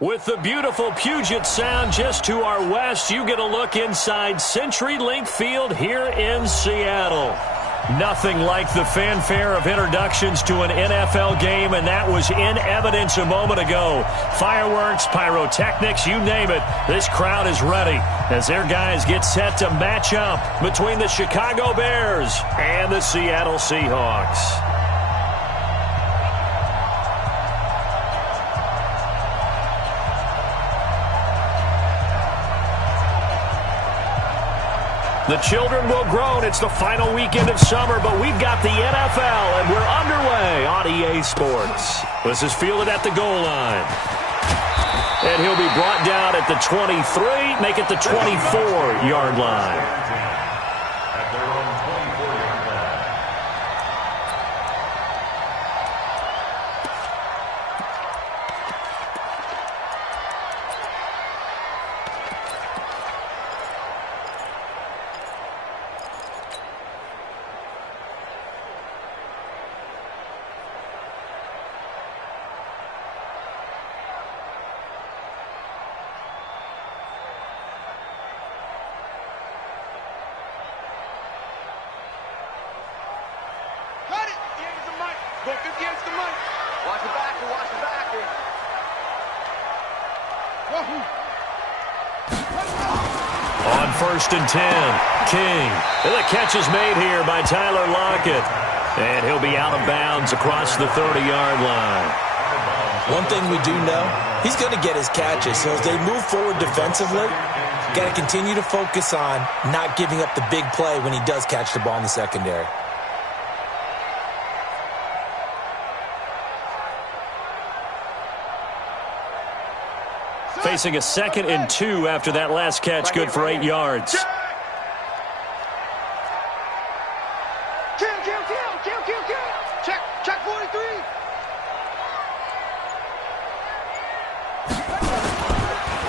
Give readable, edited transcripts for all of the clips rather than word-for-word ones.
With the beautiful Puget Sound just to our west, you get a look inside CenturyLink Field here in Seattle. Nothing like the fanfare of introductions to an NFL game, and that was in evidence a moment ago. Fireworks, pyrotechnics, you name it. This crowd is ready as their guys get set to match up between the Chicago Bears and the Seattle Seahawks. The children will groan. It's the final weekend of summer, but we've got the NFL, and we're underway on EA Sports. This is fielded at the goal line. And he'll be brought down at the 23, make it the 24-yard line. Go 50 against the mic. Watch the backer, watch the backer. On 1st and 10, King. And the catch is made here by Tyler Lockett. And he'll be out of bounds across the 30-yard line. One thing we do know, he's going to get his catches. So as they move forward defensively, got to continue to focus on not giving up the big play when he does catch the ball in the secondary. Facing a 2nd and 2 after that last catch, good for 8 yards. Check 43.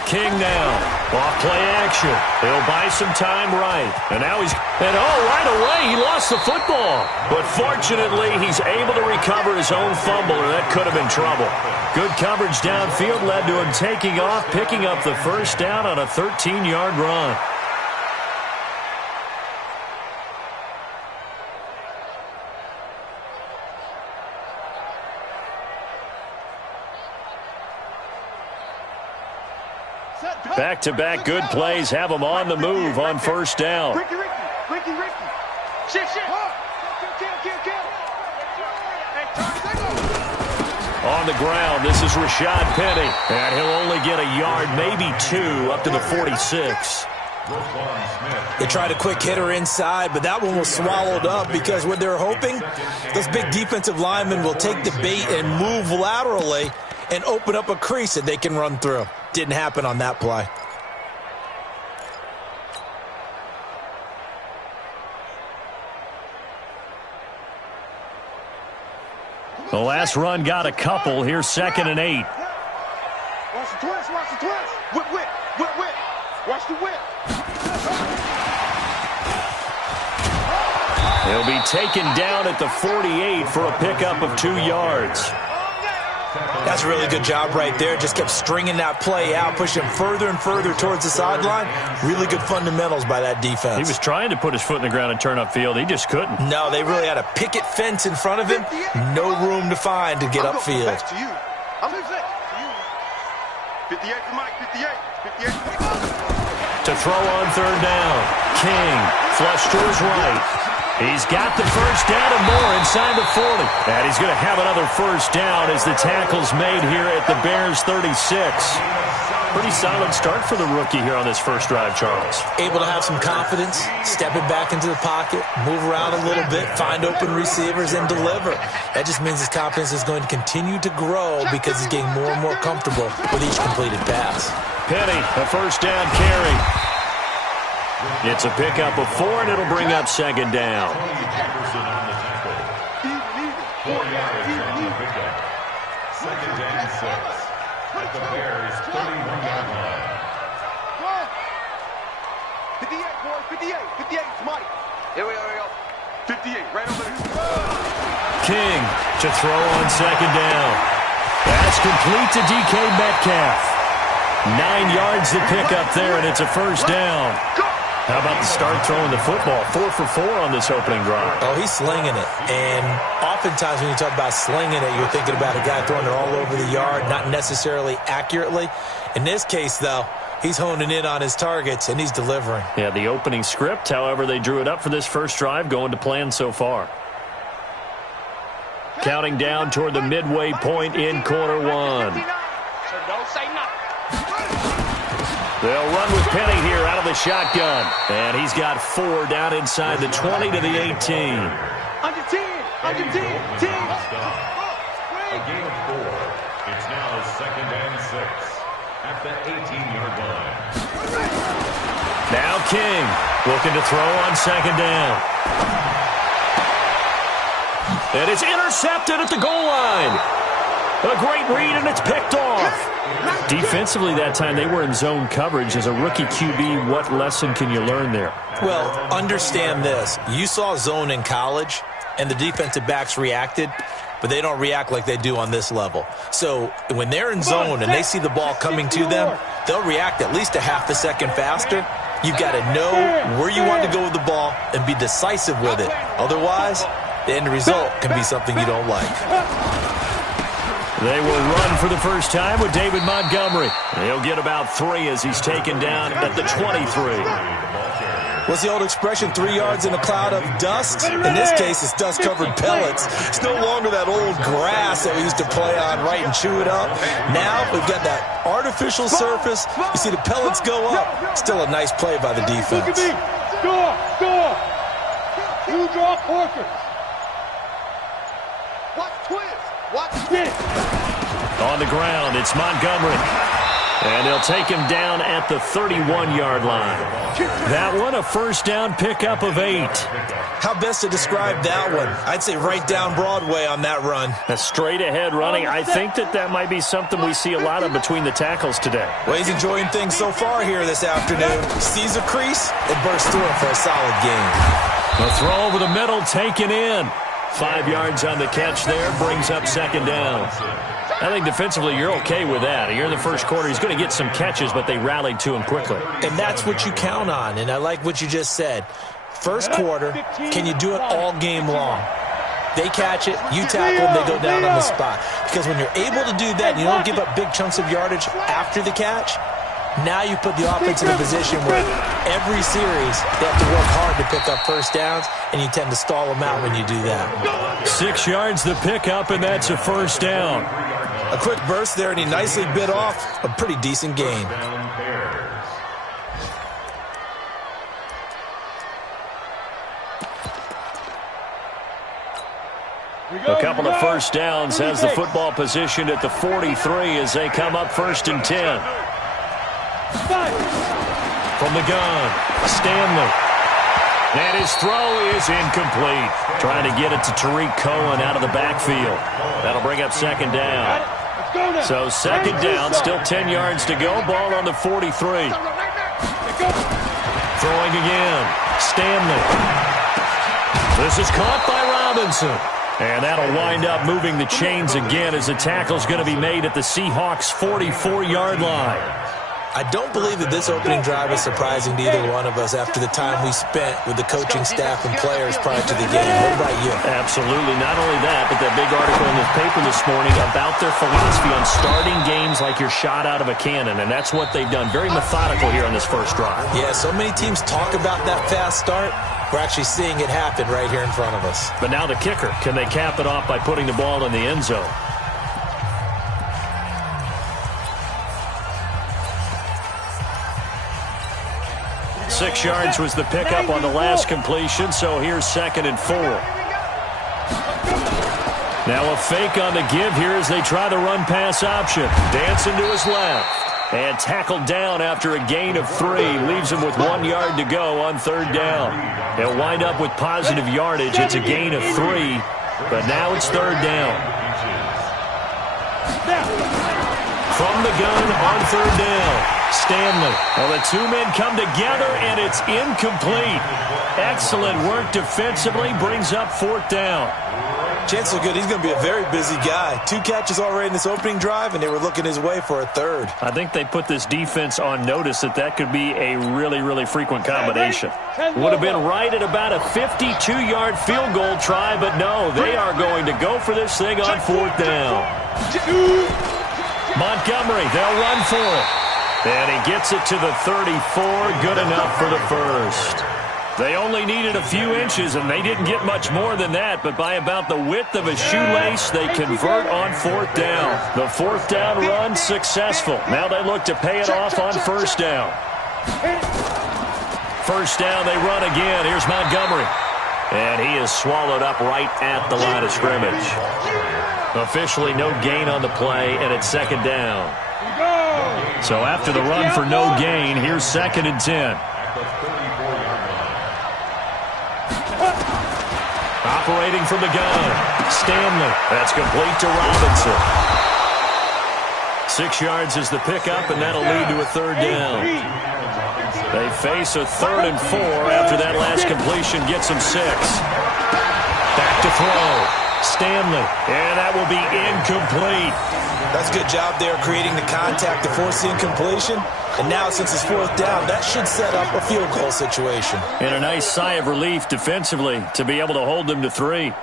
King now. Off play action. He'll buy some time right. And now he's... And right away, he lost the football. But fortunately, he's able to recover his own fumble, or that could have been trouble. Good coverage downfield led to him taking off, picking up the first down on a 13-yard run. Back-to-back good plays have him on the move on first down. Ricky. Shit. On the ground, this is Rashad Penny. And he'll only get a yard, maybe 2, up to the 46. They tried a quick hitter inside, but that one was swallowed up because what they're hoping, those big defensive linemen will take the bait and move laterally and open up a crease that they can run through. Didn't happen on that play. The last run got a couple. Here's 2nd and 8. Watch the twist. Whip. Watch the whip. He'll be taken down at the 48 for a pickup of 2 yards. That's a really good job right there. Just kept stringing that play out, pushing further and further towards the sideline. Really good fundamentals by that defense. He was trying to put his foot in the ground and turn upfield. He just couldn't. No, they really had a picket fence in front of him. No room to find to get upfield. To you. I'm to you. 58 to Mike, 58. To throw on 3rd down. King, flush to his right. He's got the first down and more inside the 40. And he's going to have another first down as the tackle's made here at the Bears' 36. Pretty solid start for the rookie here on this first drive, Charles. Able to have some confidence, stepping back into the pocket, move around a little bit, find open receivers, and deliver. That just means his confidence is going to continue to grow because he's getting more and more comfortable with each completed pass. Penny, a first down carry. It's a pickup of 4, and it'll bring up 2nd down. 4 yards on the pickup. 2nd and 6 at the Bears' 31-yard line. 58, boys. 58. Mike. Here we go. 58, right over there. King to throw on 2nd down. That's complete to DK Metcalf. 9 yards to pick up there, and it's a first down. How about the start throwing the football? 4 for 4 on this opening drive. Oh, he's slinging it. And oftentimes when you talk about slinging it, you're thinking about a guy throwing it all over the yard, not necessarily accurately. In this case, though, he's honing in on his targets, and he's delivering. Yeah, the opening script, however, they drew it up for this first drive, going to plan so far. Counting down toward the midway point in quarter one. They'll run with Penny here out of the shotgun. And he's got 4 down inside the 20 to the 18. Under 10. Under 10. 10. A gain of 4. It's now 2nd and 6 at the 18-yard line. Now King looking to throw on 2nd down. And it's intercepted at the goal line. A great read, and it's picked off. Defensively that time, they were in zone coverage. As a rookie QB, what lesson can you learn there? Well, understand this. You saw zone in college, and the defensive backs reacted, but they don't react like they do on this level. So when they're in zone and they see the ball coming to them, they'll react at least a half a second faster. You've got to know where you want to go with the ball and be decisive with it. Otherwise, the end result can be something you don't like. They will run for the first time with David Montgomery. He'll get about 3 as he's taken down at the 23. What's the old expression, 3 yards in a cloud of dust? In this case, it's dust-covered pellets. It's no longer that old grass that we used to play on, right, and chew it up. Now we've got that artificial surface. You see the pellets go up. Still a nice play by the defense. Score! You draw portraits. Watch twist. Watch twist. On the ground, it's Montgomery. And they'll take him down at the 31-yard line. That one, a first down pickup of 8. How best to describe that one? I'd say right down Broadway on that run. A straight-ahead running. I think that might be something we see a lot of between the tackles today. Well, he's enjoying things so far here this afternoon. Sees a crease and bursts through it for a solid gain. A throw over the middle, taken in. 5 yards on the catch there, brings up 2nd down. I think defensively you're okay with that. Here in the first quarter, he's going to get some catches, but they rallied to him quickly. And that's what you count on, and I like what you just said. First quarter, can you do it all game long? They catch it, you tackle them, they go down on the spot. Because when you're able to do that and you don't give up big chunks of yardage after the catch, now you put the offense in a position where every series they have to work hard to pick up first downs, and you tend to stall them out when you do that. 6 yards the pickup, and that's a first down. A quick burst there, and he nicely bit off a pretty decent gain. A couple of first downs has the football positioned at the 43 as they come up 1st and 10. From the gun, Stanley. And his throw is incomplete. Trying to get it to Tariq Cohen out of the backfield. That'll bring up 2nd down. So 2nd down, still 10 yards to go. Ball on the 43. Throwing again, Stanley. This is caught by Robinson. And that'll wind up moving the chains again as the tackle's going to be made at the Seahawks' 44-yard line. I don't believe that this opening drive is surprising to either one of us after the time we spent with the coaching staff and players prior to the game. What about you? Absolutely. Not only that, but that big article in the paper this morning about their philosophy on starting games like you're shot out of a cannon, and that's what they've done. Very methodical here on this first drive. Yeah, so many teams talk about that fast start. We're actually seeing it happen right here in front of us. But now the kicker. Can they cap it off by putting the ball in the end zone? Six yards was the pickup on the last completion, so here's 2nd and 4. Now a fake on the give here as they try the run-pass option. Dancing to his left. And tackled down after a gain of 3. Leaves him with 1 yard to go on 3rd down. They'll wind up with positive yardage. It's a gain of 3, but now it's 3rd down. From the gun on 3rd down. Stanley. Well, the two men come together, and it's incomplete. Excellent work defensively. Brings up 4th down. Chances are good he's going to be a very busy guy. 2 catches already in this opening drive, and they were looking his way for a third. I think they put this defense on notice that could be a really, really frequent combination. Would have been right at about a 52-yard field goal try, but no, they are going to go for this thing on 4th down. Montgomery, they'll run for it. And he gets it to the 34, good enough for the first. They only needed a few inches, and they didn't get much more than that, but by about the width of a shoelace, they convert on 4th down. The 4th down run successful. Now they look to pay it off on 1st down. 1st down, they run again. Here's Montgomery. And he is swallowed up right at the line of scrimmage. Officially no gain on the play, and it's 2nd down. So after the run for no gain, here's 2nd and 10. Operating from the gun, Stanley. That's complete to Robinson. 6 yards is the pickup, and that'll lead to a 3rd down. They face a 3rd and 4 after that last completion gets them 6. Back to throw. Stanley, and that will be incomplete. That's a good job there creating the contact to force the incompletion. And now, since it's 4th down, that should set up a field goal situation. And a nice sigh of relief defensively to be able to hold them to 3.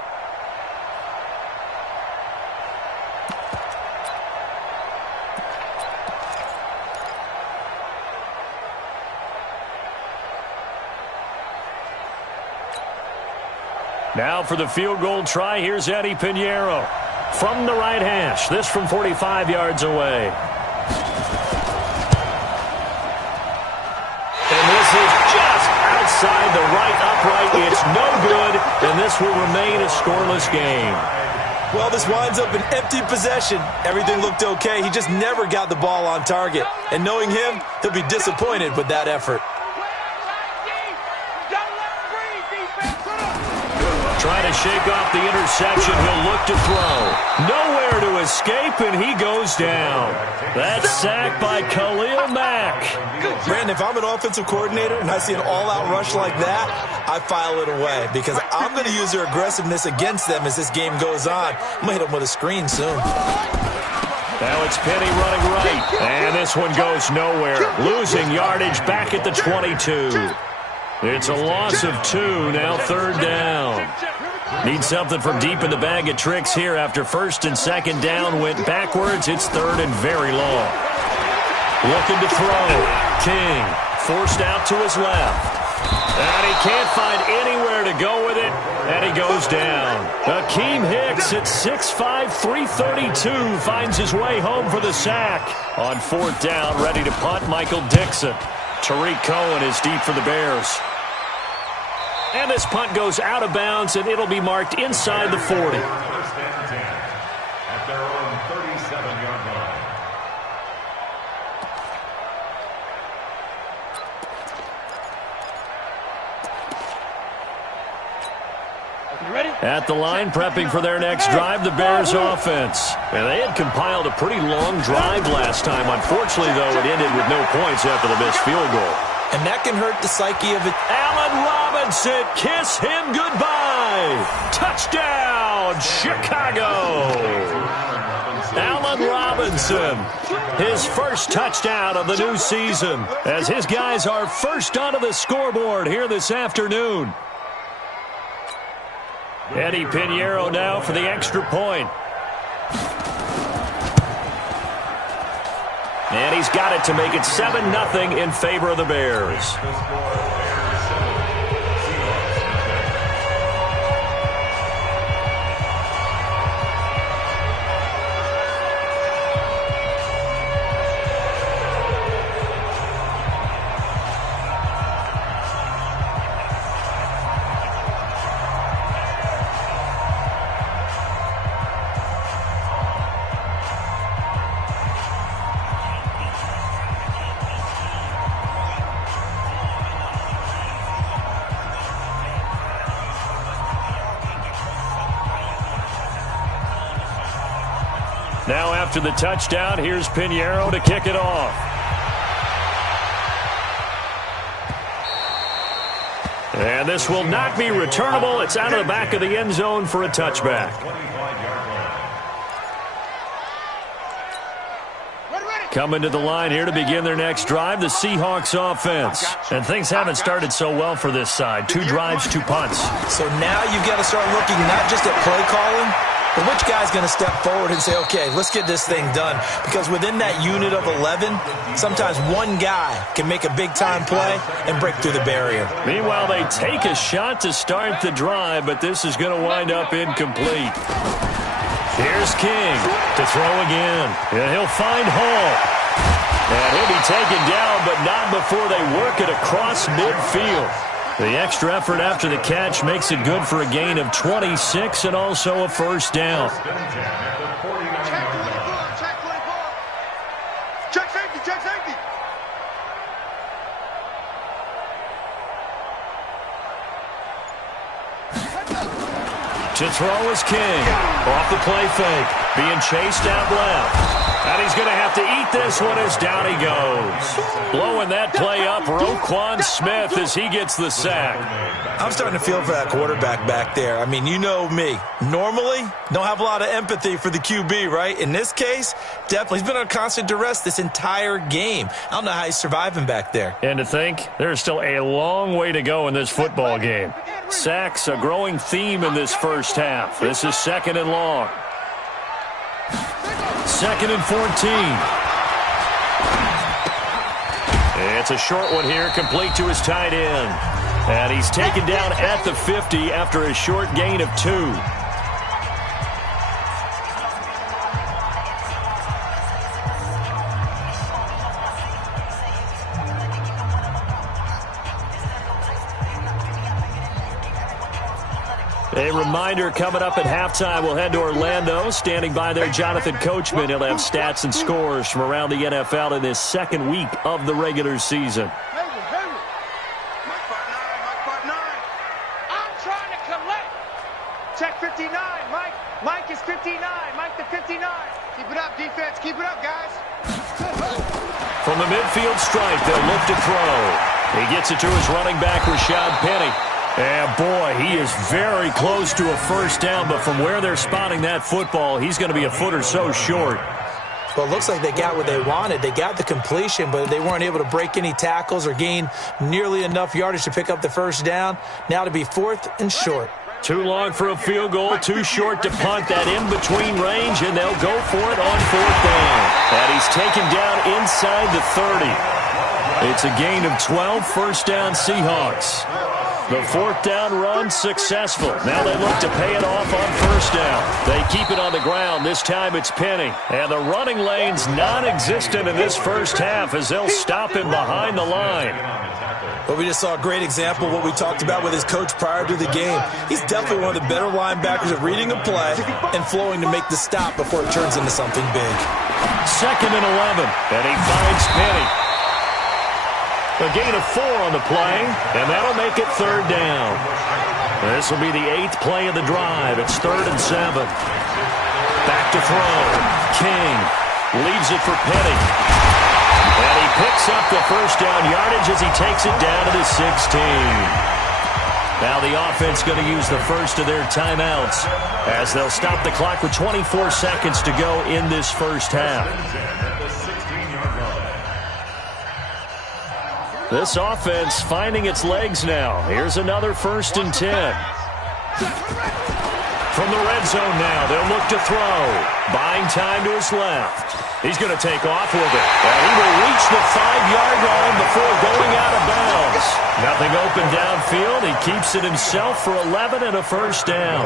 Now for the field goal try, here's Eddie Pinheiro from the right hash. This from 45 yards away. And this is just outside the right upright. It's no good, and this will remain a scoreless game. Well, this winds up an empty possession. Everything looked okay. He just never got the ball on target. And knowing him, he'll be disappointed with that effort. Trying to shake off the interception. He'll look to throw. Nowhere to escape, and he goes down. That's sacked by Khalil Mack. Brandon, if I'm an offensive coordinator and I see an all-out rush like that, I file it away because I'm going to use their aggressiveness against them as this game goes on. I'm going to hit them with a screen soon. Now it's Penny running right, and this one goes nowhere. Losing yardage back at the 22. It's a loss of 2, now 3rd down. Need something from deep in the bag of tricks here after 1st and 2nd down went backwards. It's 3rd and very long. Looking to throw. King forced out to his left. And he can't find anywhere to go with it, and he goes down. Akeem Hicks at 6'5", 332 finds his way home for the sack. On 4th down, ready to punt, Michael Dixon. Tariq Cohen is deep for the Bears. And this punt goes out of bounds, and it'll be marked inside the 40. 1st and 10 at their own 37-yard line. At the line, prepping for their next drive, the Bears offense. And they had compiled a pretty long drive last time. Unfortunately, though, it ended with no points after the missed field goal. And that can hurt the psyche of it. Allen Robinson, kiss him goodbye. Touchdown, Chicago. Allen Robinson, his first touchdown of the new season, as his guys are first onto the scoreboard here this afternoon. Eddie Pinheiro now for the extra point. And he's got it to make it 7-0 in favor of the Bears. Now after the touchdown, here's Pinheiro to kick it off. And this will not be returnable. It's out of the back of the end zone for a touchback. Coming to the line here to begin their next drive, the Seahawks offense. And things haven't started so well for this side. 2 drives, 2 punts. So now you've got to start looking not just at play calling, but which guy's going to step forward and say, okay, let's get this thing done. Because within that unit of 11, sometimes one guy can make a big-time play and break through the barrier. Meanwhile, they take a shot to start the drive, but this is going to wind up incomplete. Here's King to throw again, and he'll find Hall. And he'll be taken down, but not before they work it across midfield. The extra effort after the catch makes it good for a gain of 26 and also a first down. Check 24. Check safety, check safety. To throw is King. Off the play fake. Being chased out left. And he's going to have to eat this one as down he goes. Blowing that play up, Roquan Smith as he gets the sack. I'm starting to feel for that quarterback back there. I mean, you know me. Normally, don't have a lot of empathy for the QB, right? In this case, definitely. He's been on constant duress this entire game. I don't know how he's surviving back there. And to think, there's still a long way to go in this football game. Sacks, a growing theme in this first half. This is 2nd and long. 2nd and 14. It's a short one here, complete to his tight end. And he's taken down at the 50 after a short gain of 2. A reminder, coming up at halftime, we'll head to Orlando. Standing by there, Jonathan Coachman. He'll have stats and scores from around the NFL in this 2nd week of the regular season. Mike 5'9", I'm trying to collect. Check 59, Mike. Mike is 59. Mike the 59. Keep it up, defense. Keep it up, guys. From the midfield stripe, they'll look to throw. He gets it to his running back, Rashad Penny. And, boy, he is very close to a first down, but from where they're spotting that football, he's going to be a foot or so short. Well, it looks like they got what they wanted. They got the completion, but they weren't able to break any tackles or gain nearly enough yardage to pick up the first down. Now to be 4th and short. Too long for a field goal, too short to punt that in-between range, and they'll go for it on 4th down. And he's taken down inside the 30. It's a gain of 12, first down Seahawks. The 4th down run successful. Now they look to pay it off on first down. They keep it on the ground. This time it's Penny. And the running lane's non-existent in this first half as they'll stop him behind the line. Well, we just saw a great example of what we talked about with his coach prior to the game. He's definitely one of the better linebackers at reading a play and flowing to make the stop before it turns into something big. 2nd and 11. And he finds Penny. A gain of 4 on the play, and that'll make it 3rd down. This will be the 8th play of the drive. It's 3rd and 7. Back to throw. King leaves it for Penny. And he picks up the first down yardage as he takes it down to the 16. Now the offense going to use the first of their timeouts as they'll stop the clock with 24 seconds to go in this first half. This offense finding its legs now. Here's another 1st and 10. From the red zone now, they'll look to throw. Buying time to his left. He's going to take off with it. And he will reach the 5-yard line before going out of bounds. Nothing open downfield. He keeps it himself for 11 and a first down.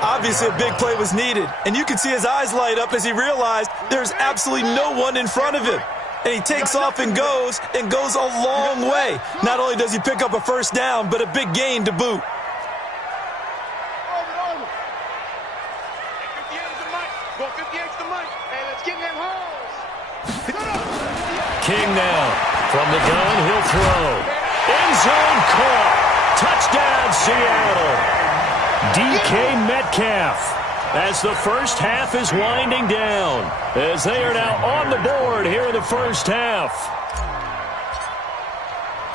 Obviously, a big play was needed. And you can see his eyes light up as he realized there's absolutely no one in front of him. And he takes off and goes a long way. Not only does he pick up a first down, but a big gain to boot. King now. From the gun, he'll throw. End zone caught. Touchdown, Seattle. DK Metcalf. As the first half is winding down, as they are now on the board here in the first half.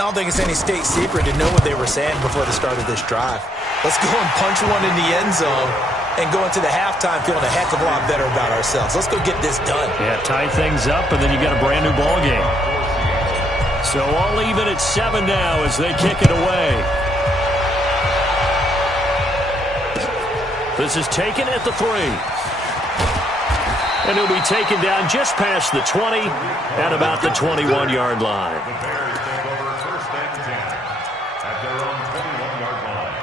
I don't think it's any state secret to know what they were saying before the start of this drive. Let's go and punch one in the end zone and go into the halftime feeling a heck of a lot better about ourselves. Let's go get this done. Yeah, tie things up, and then you got a brand new ball game. So all even at 7 now as they kick it away. This is taken at the 3. And he'll be taken down just past the 20 at about the 21-yard line. The Bears take over first and 10 at their own 21-yard line.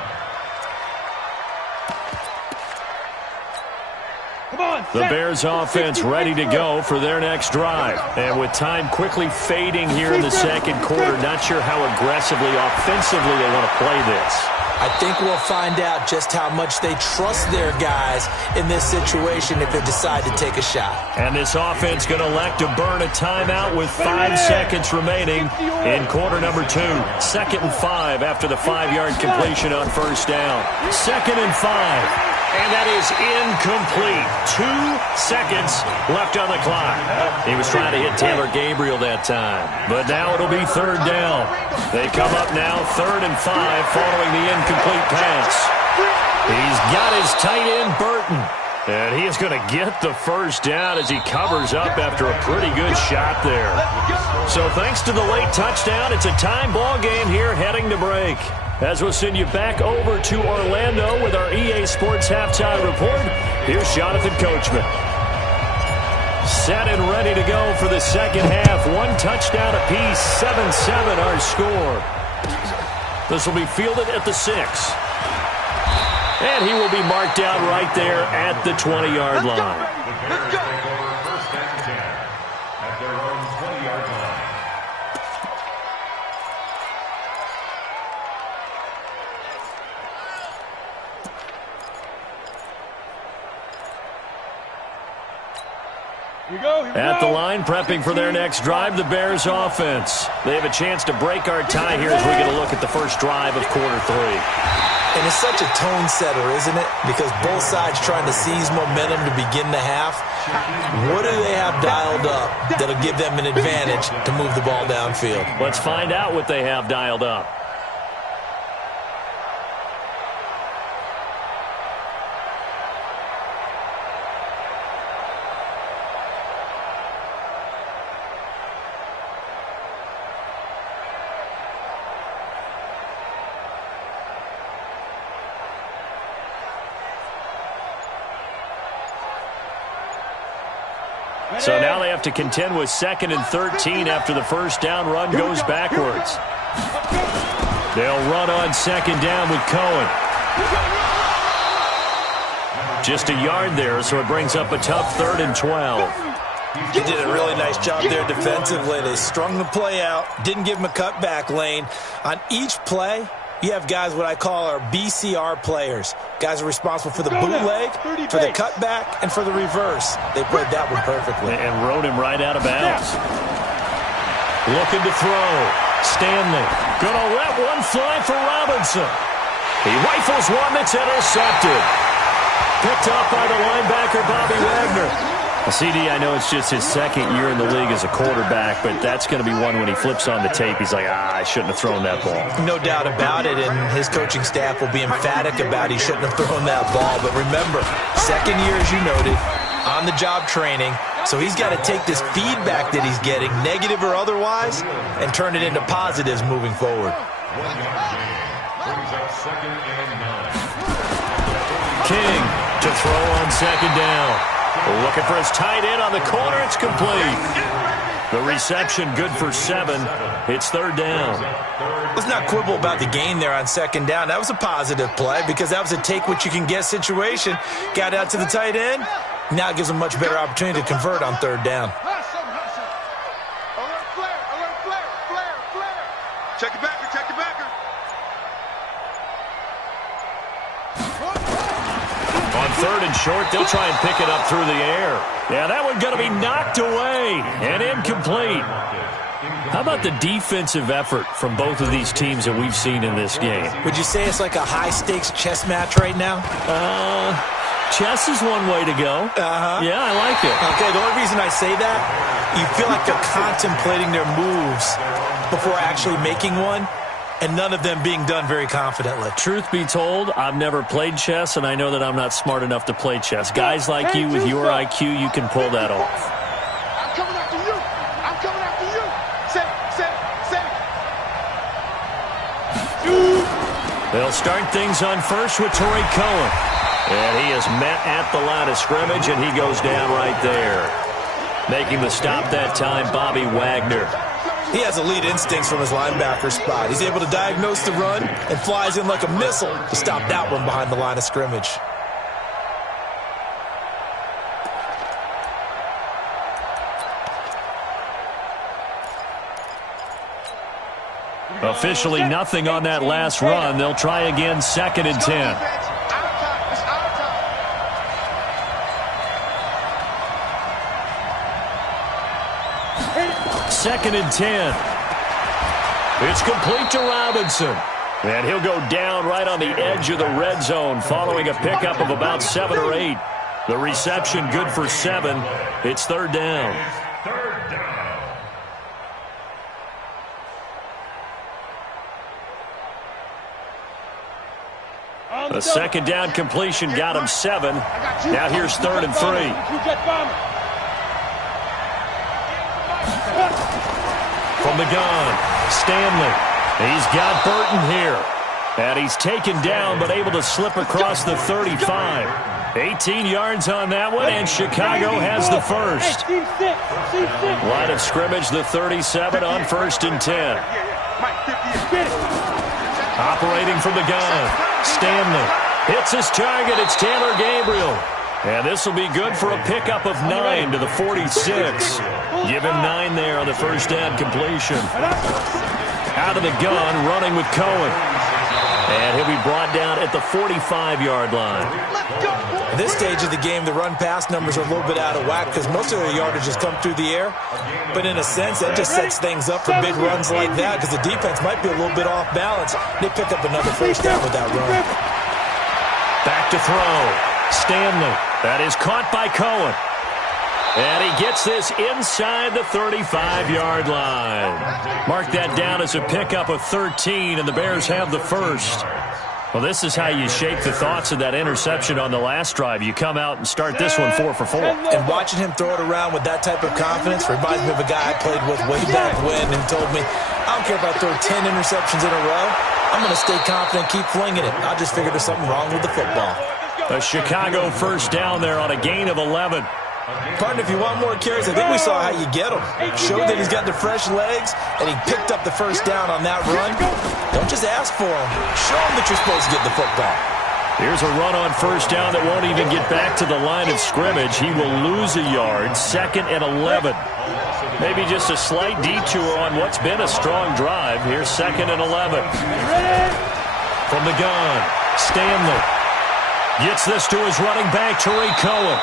The Bears offense ready to go for their next drive. And with time quickly fading here in the second quarter, not sure how aggressively, offensively they want to play this. I think we'll find out just how much they trust their guys in this situation if they decide to take a shot. And this offense going to elect to burn a timeout with 5 seconds remaining in quarter number 2. 2nd and 5 after the 5-yard completion on first down. 2nd and 5. And that is incomplete. 2 seconds left on the clock. He was trying to hit Taylor Gabriel that time. But now it'll be 3rd down. They come up now 3rd and 5 following the incomplete pass. He's got his tight end, Burton. And he is going to get the first down as he covers up after a pretty good shot there. So thanks to the late touchdown, it's a time ball game here heading to break. As we'll send you back over to Orlando with our EA Sports Halftime Report, here's Jonathan Coachman. Set and ready to go for the second half. 1 touchdown apiece, 7-7 our score. This will be fielded at the 6. And he will be marked down right there at the 20-yard line. The Bears take over first and 10 at their own 20-yard line. At the line, prepping for their next drive, the Bears offense. They have a chance to break our tie here as we get a look at the first drive of quarter 3. And it's such a tone setter, isn't it? Because both sides trying to seize momentum to begin the half. What do they have dialed up that'll give them an advantage to move the ball downfield? Let's find out what they have dialed up. So now they have to contend with 2nd and 13 after the first down run goes backwards. They'll run on 2nd down with Cohen. Just a yard there, so it brings up a tough 3rd and 12. They did a really nice job there defensively. They strung the play out, didn't give him a cutback lane. On each play, you have guys what I call our BCR players. Guys are responsible for the bootleg, for the cutback, and for the reverse. They played that one perfectly. And rode him right out of bounds. Looking to throw. Stanley going to let one fly for Robinson. He rifles one that's intercepted. Picked up by the linebacker, Bobby Wagner. CD, I know it's just his 2nd year in the league as a quarterback, but that's going to be one when he flips on the tape. He's like, I shouldn't have thrown that ball. No doubt about it, and his coaching staff will be emphatic about he shouldn't have thrown that ball. But remember, 2nd year, as you noted, on-the-job training, so he's got to take this feedback that he's getting, negative or otherwise, and turn it into positives moving forward. 1 yard gain brings up 2nd and 9. King to throw on 2nd down. Looking for his tight end on the corner. It's complete. The reception good for 7. It's 3rd down. Let's not quibble about the gain there on 2nd down. That was a positive play because that was a take-what-you-can-get situation. Got out to the tight end. Now it gives him much better opportunity to convert on 3rd down. Alert flare, flare. Check the backer, check the backer. On 3rd and short, they'll try and pick it up through the air. Yeah, that one going to be knocked away and incomplete. How about the defensive effort from both of these teams that we've seen in this game? Would you say it's like a high-stakes chess match right now? Chess is one way to go. Uh-huh. Yeah, I like it. Okay, the only reason I say that, You feel like they're contemplating their moves before actually making one, and none of them being done very confidently. Truth be told, I've never played chess, and I know that I'm not smart enough to play chess. Guys like you with your IQ, you can pull that off. I'm coming after you. I'm coming after you. Set. They'll start things on first with Torrey Cohen. And he is met at the line of scrimmage, and he goes down right there. Making the stop that time, Bobby Wagner. He has elite instincts from his linebacker spot. He's able to diagnose the run and flies in like a missile to stop that one behind the line of scrimmage. Officially nothing on that last run. They'll try again, 2nd and 10. Second and 10. It's complete to Robinson. And he'll go down right on the edge of the red zone following a pickup of about 7 or 8. The reception good for 7. It's 3rd down. The 2nd down completion got him 7. Now here's 3rd and 3. From the gun, Stanley. He's got Burton here. And he's taken down but able to slip across the 35. 18 yards on that one, and Chicago has the first. Line of scrimmage, the 37 on 1st and 10. Operating from the gun, Stanley hits his target. It's Taylor Gabriel. And this will be good for a pickup of 9 to the 46. Give him 9 there on the 1st down completion. Out of the gun, running with Cohen. And he'll be brought down at the 45-yard line. At this stage of the game, the run-pass numbers are a little bit out of whack because most of their yardage has come through the air. But in a sense, that just sets things up for big runs like that because the defense might be a little bit off balance. They pick up another 1st down with that run. Back to throw. Stanley. That is caught by Cohen. And he gets this inside the 35-yard line. Mark that down as a pickup of 13, and the Bears have the first. Well, this is how you shake the thoughts of that interception on the last drive. You come out and start this one 4 for 4. And watching him throw it around with that type of confidence reminds me of a guy I played with way back when and told me, I don't care if I throw 10 interceptions in a row. I'm going to stay confident, keep flinging it. I just figured there's something wrong with the football. A Chicago first down there on a gain of 11. Partner, if you want more carries, I think we saw how you get him. Showed that he's got the fresh legs, and he picked up the 1st down on that run. Don't just ask for him. Show him that you're supposed to get the football. Here's a run on 1st down that won't even get back to the line of scrimmage. He will lose a yard, 2nd and 11. Maybe just a slight detour on what's been a strong drive. Here's 2nd and 11. From the gun, Stanley gets this to his running back, Torrey Cohen.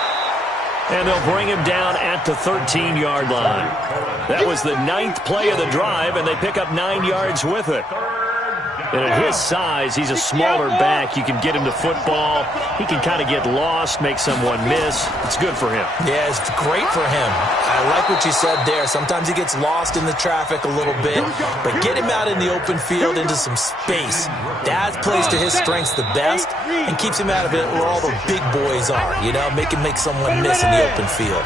And they'll bring him down at the 13-yard line. That was the 9th play of the drive, and they pick up 9 yards with it. And at his size, he's a smaller back. You can get him to football. He can kind of get lost, make someone miss. It's good for him. Yeah, it's great for him. I like what you said there. Sometimes he gets lost in the traffic a little bit, but get him out in the open field into some space. That plays to his strengths the best and keeps him out of it where all the big boys are, you know, make someone miss in the open field.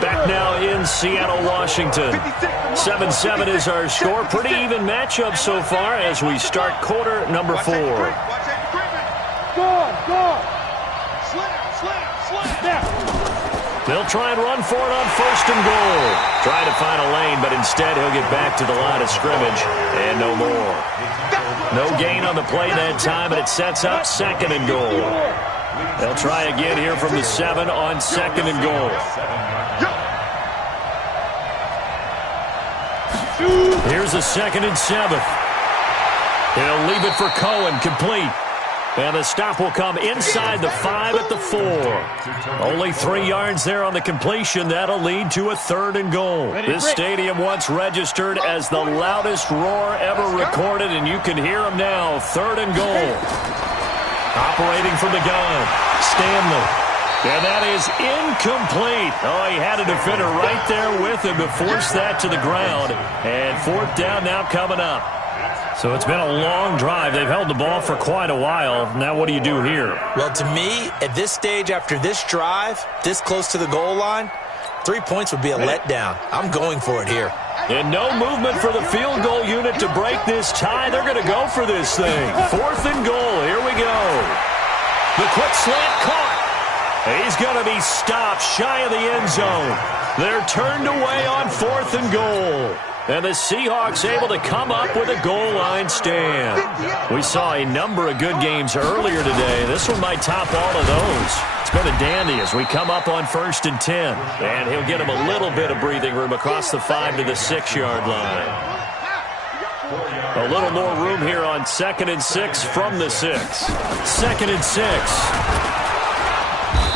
Back now in Seattle, Washington. 7-7 is our score. Pretty even matchup so far as we start quarter number 4. They'll try and run for it on 1st and goal. Trying to find a lane, but instead he'll get back to the line of scrimmage and no more. No gain on the play that time, and it sets up 2nd and goal. They'll try again here from the 7 on 2nd and goal. Here's a 2nd and 7. He'll leave it for Cohen, complete. And the stop will come inside the 5 at the 4. Only 3 yards there on the completion. That'll lead to a 3rd and goal. This stadium once registered as the loudest roar ever recorded, and you can hear him now. 3rd and goal. Operating from the gun, Stanley. And that is incomplete. Oh, he had a defender right there with him to force that to the ground. And fourth down now coming up. So it's been a long drive. They've held the ball for quite a while. Now what do you do here? Well, to me, at this stage after this drive, this close to the goal line, 3 points would be a letdown. I'm going for it here. And no movement for the field goal unit to break this tie. They're going to go for this thing. 4th and goal. Here we go. The quick slant caught. He's going to be stopped shy of the end zone. They're turned away on 4th and goal. And the Seahawks able to come up with a goal line stand. We saw a number of good games earlier today. This one might top all of those. It's been a dandy as we come up on 1st and 10. And he'll get him a little bit of breathing room across the 5 to the 6-yard line. A little more room here on 2nd and 6 from the 6. 2nd and 6.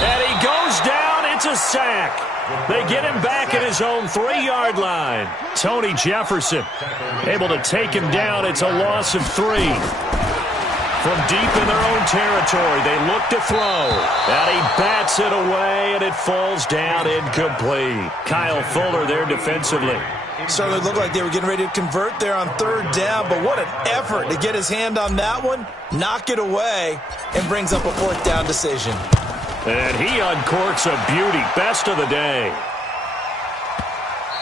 And he goes down. It's a sack. They get him back at his own 3-yard line. Tony Jefferson able to take him down. It's a loss of 3. From deep in their own territory, they look to throw. And he bats it away, and it falls down incomplete. Kyle Fuller there defensively. Certainly looked like they were getting ready to convert there on 3rd down, but what an effort to get his hand on that one, knock it away, and brings up a 4th down decision. And he uncorks a beauty. Best of the day.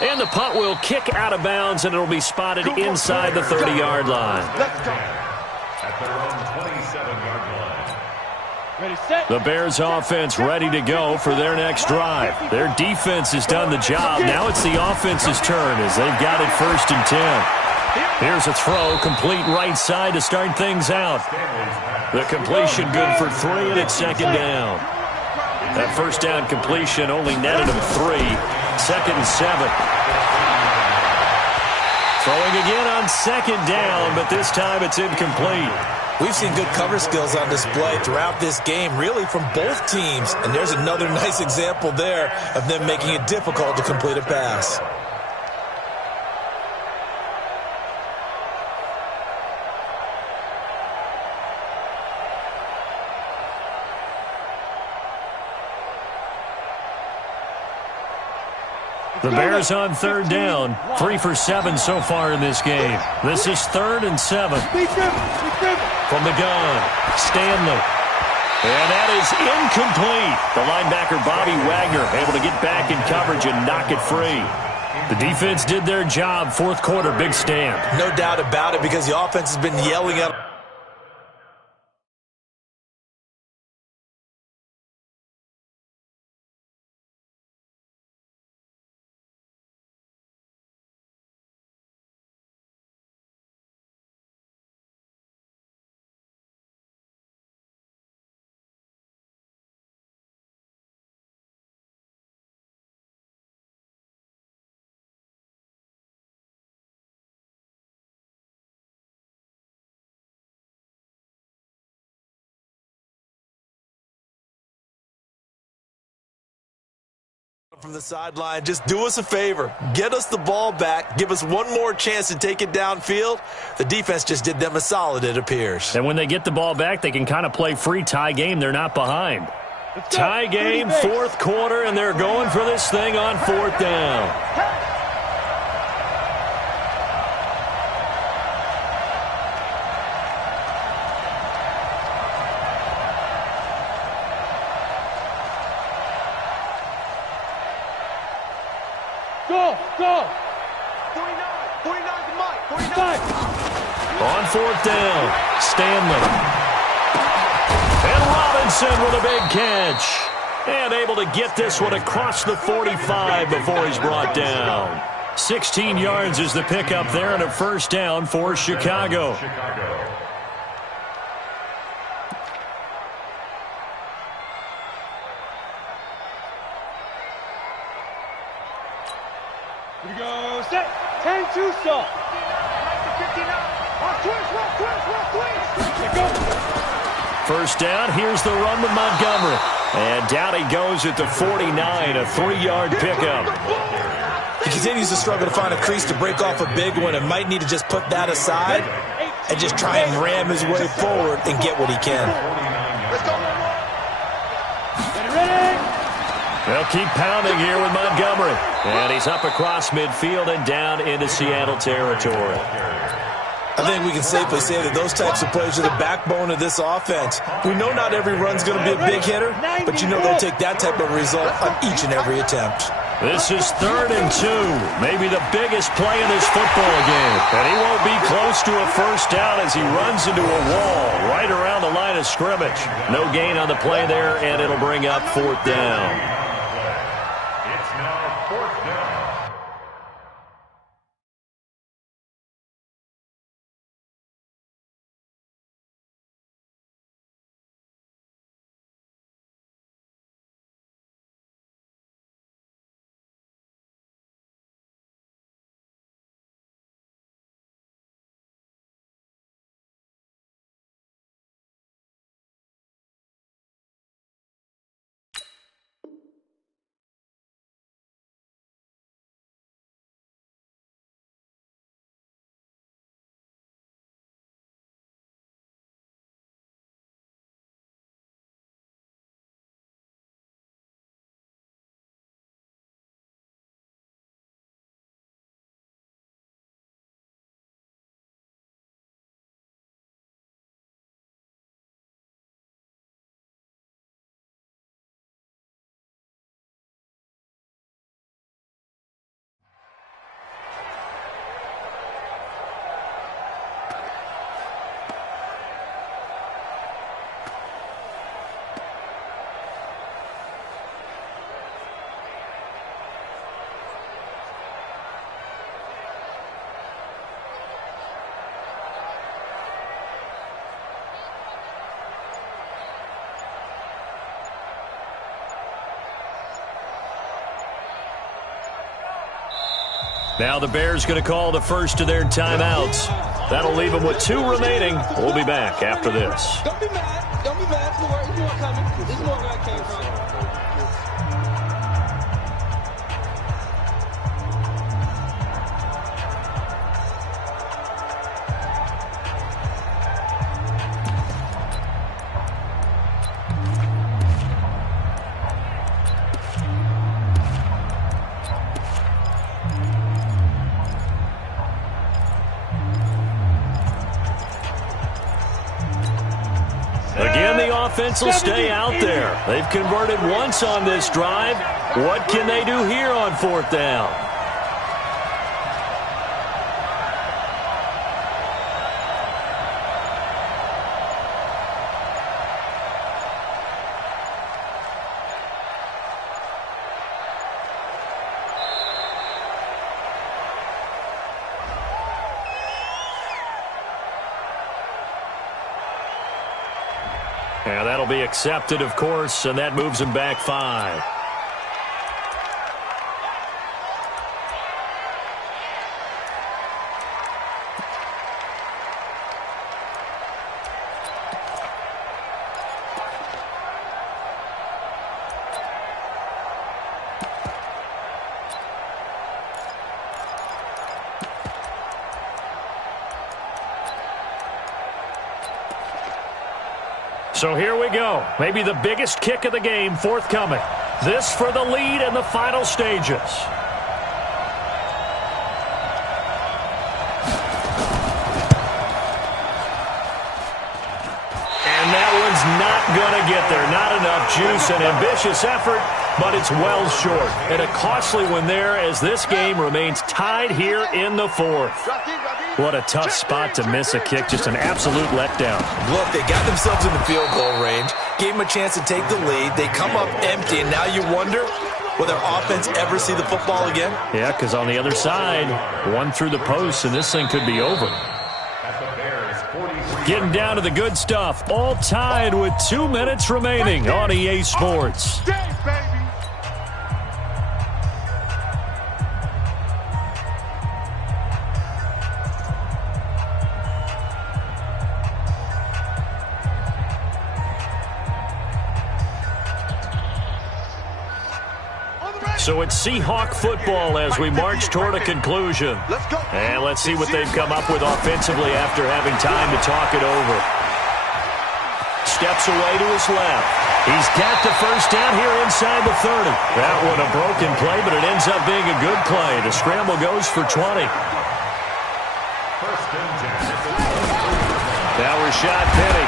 And the punt will kick out of bounds, and it'll be spotted inside the 30-yard line. Let's go. At their own 27-yard line. Ready, set. The Bears offense ready to go for their next drive. Their defense has done the job. Now it's the offense's turn as they've got it 1st and 10. Here's a throw, complete right side to start things out. The completion good for 3, and it's 2nd down. That 1st down completion only netted him 3. 2nd and 7. Throwing again on 2nd down, but this time it's incomplete. We've seen good cover skills on display throughout this game, really from both teams. And there's another nice example there of them making it difficult to complete a pass. The Bears on 3rd down. 3 for 7 so far in this game. This is 3rd and 7. From the gun, Stanley. And that is incomplete. The linebacker, Bobby Wagner, able to get back in coverage and knock it free. The defense did their job. 4th quarter, big stand. No doubt about it, because the offense has been yelling at from the sideline. Just do us a favor. Get us the ball back. Give us one more chance to take it downfield. The defense just did them a solid, it appears. And when they get the ball back, they can kind of play free tie game. They're not behind. Tie game, 4th quarter, and they're going for this thing on 4th down. Go! 49 to Mike. 49. On 4th down, Stanley. And Robinson with a big catch. And able to get this one across the 45 before he's brought down. 16 yards is the pickup there and a 1st down for Chicago. Here we go, set. 10-2 stop. 59. Go. 1st down, here's the run with Montgomery. And down he goes at the 49, a 3-yard pickup. He continues to struggle to find a crease to break off a big one and might need to just put that aside and just try and ram his way forward and get what he can. Let's go. Ready? They'll keep pounding here with Montgomery. And he's up across midfield and down into Seattle territory. I think we can safely say that those types of plays are the backbone of this offense. We know not every run's going to be a big hitter, but you know they'll take that type of result on each and every attempt. This is 3rd and 2, maybe the biggest play in this football game. And he won't be close to a first down as he runs into a wall right around the line of scrimmage. No gain on the play there, and it'll bring up 4th down. It's now 4th down. Now the Bears going to call the first of their timeouts. That'll leave them with 2 remaining. We'll be back after this. Don't be mad. Don't be mad. Don't worry. There's more coming. This is more where I came from. Offense will stay out there. They've converted once on this drive. What can they do here on 4th down? Yeah, that'll be accepted, of course, and that moves him back 5. So here we go. Maybe the biggest kick of the game forthcoming. This for the lead in the final stages. And that one's not going to get there. Not enough juice. An ambitious effort, but it's well short. And a costly one there as this game remains tied here in the 4th. What a tough spot to miss a kick. Just an absolute letdown. Look, they got themselves in the field goal range, gave them a chance to take the lead. They come up empty, and now you wonder, will their offense ever see the football again? Yeah, because on the other side, one through the post, and this thing could be over. Getting down to the good stuff. All tied with 2 minutes remaining on EA Sports. So it's Seahawk football as we march toward a conclusion. And let's see what they've come up with offensively after having time to talk it over. steps away to his left. He's got the first down here inside the 30. That one a broken play, but it ends up being a good play. The scramble goes for 20. Now Rashad Penny.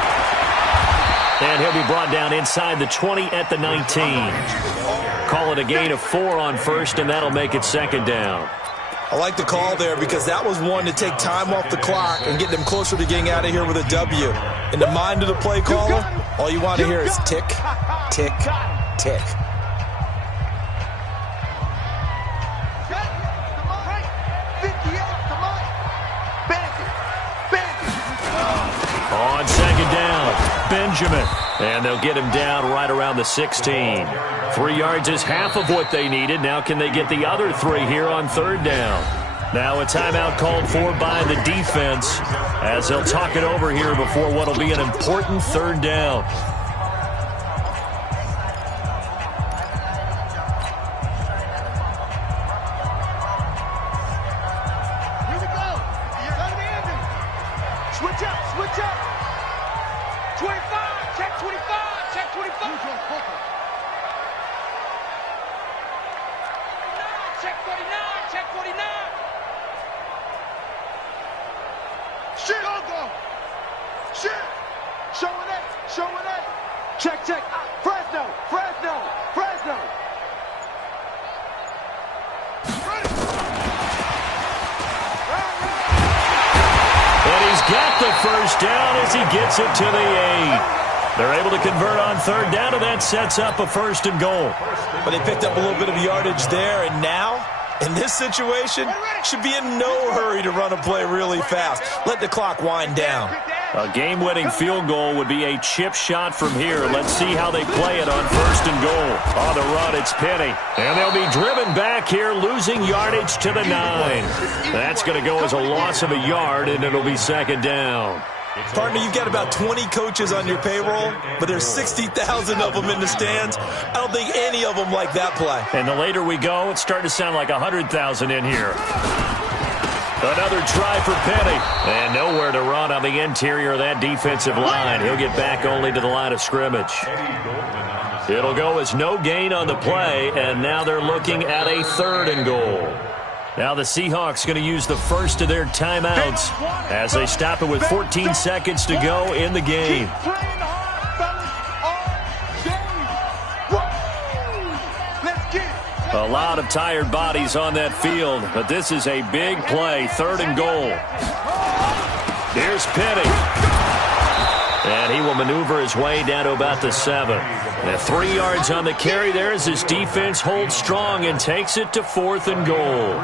And he'll be brought down inside the 20 at the 19. Call it a gain of 4 on first, and that'll make it second down. I like the call there because that was one to take time off the clock and get them closer to getting out of here with a W. In the mind of the play caller, all you want to hear is tick, tick, tick. On second down, Benjamin. And they'll get him down right around the 16. 3 yards is half of what they needed. Now can they get the other 3 here on third down? Now a timeout called for by the defense as they'll talk it over here before what will be an important third down. Here we go. You're going to the ending. Switch up, switch up. 25, check 25, check 25. Check 49, check 49. Shit, go. Shit. Showing it, showing it. Check, check. Fresno, Fresno, Fresno. And he's got the first down as he gets it to the 8. They're able to convert on third down, and that sets up a first and goal. But they picked up a little bit of yardage there, and now, in this situation, should be in no hurry to run a play really fast. Let the clock wind down. A game-winning field goal would be a chip shot from here. Let's see how they play it on first and goal. On the run, it's Penny. And they'll be driven back here, losing yardage to the 9. That's going to go as a loss of a yard, and it'll be second down. Partner, you've got about 20 coaches on your payroll, but there's 60,000 of them in the stands. I don't think any of them like that play. And the later we go, it's starting to sound like 100,000 in here. Another try for Penny. And nowhere to run on the interior of that defensive line. He'll get back only to the line of scrimmage. It'll go as no gain on the play, and now they're looking at a third and goal. Now the Seahawks going to use the first of their timeouts as they stop it with 14 seconds to go in the game. A lot of tired bodies on that field, but this is a big play, third and goal. Here's Penny. And he will maneuver his way down to about the 7. And 3 yards on the carry there as his defense holds strong and takes it to fourth and goal.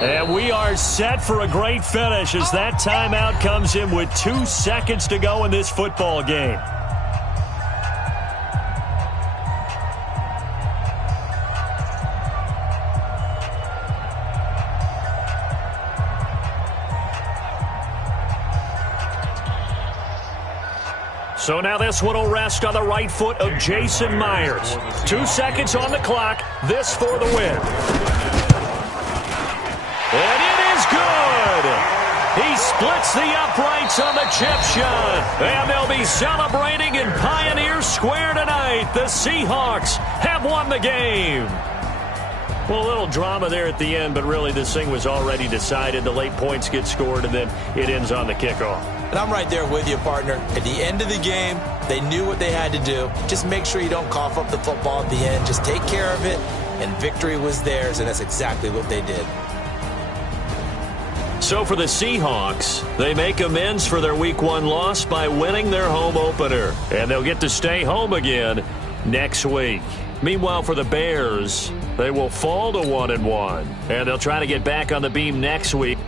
And we are set for a great finish as that timeout comes in with 2 seconds to go in this football game. So now this one will rest on the right foot of Jason Myers. 2 seconds on the clock. This for the win. And it is good. He splits the uprights on the chip shot. And they'll be celebrating in Pioneer Square tonight. The Seahawks have won the game. Well, a little drama there at the end, but really this thing was already decided. The late points get scored, and then it ends on the kickoff. And I'm right there with you, partner. At the end of the game, they knew what they had to do. Just make sure you don't cough up the football at the end. Just take care of it, and victory was theirs, and that's exactly what they did. So for the Seahawks, they make amends for their Week 1 loss by winning their home opener. And they'll get to stay home again next week. Meanwhile, for the Bears, they will fall to 1-1. And they'll try to get back on the beam next week.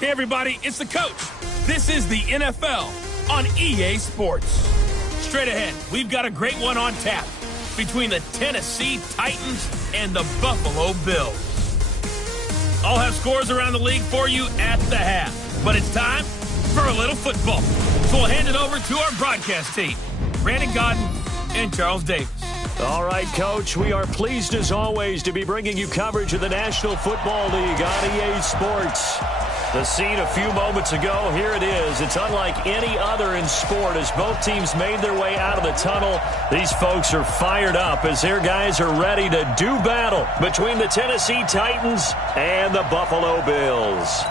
Hey, everybody, it's the coach. This is the NFL on EA Sports. Straight ahead, we've got a great one on tap between the Tennessee Titans and the Buffalo Bills. I'll have scores around the league for you at the half. But it's time for a little football. So we'll hand it over to our broadcast team, Brandon Godden and Charles Davis. All right, Coach, we are pleased as always to be bringing you coverage of the National Football League on EA Sports. The scene a few moments ago, here it is. It's unlike any other in sport as both teams made their way out of the tunnel. These folks are fired up as their guys are ready to do battle between the Tennessee Titans and the Buffalo Bills.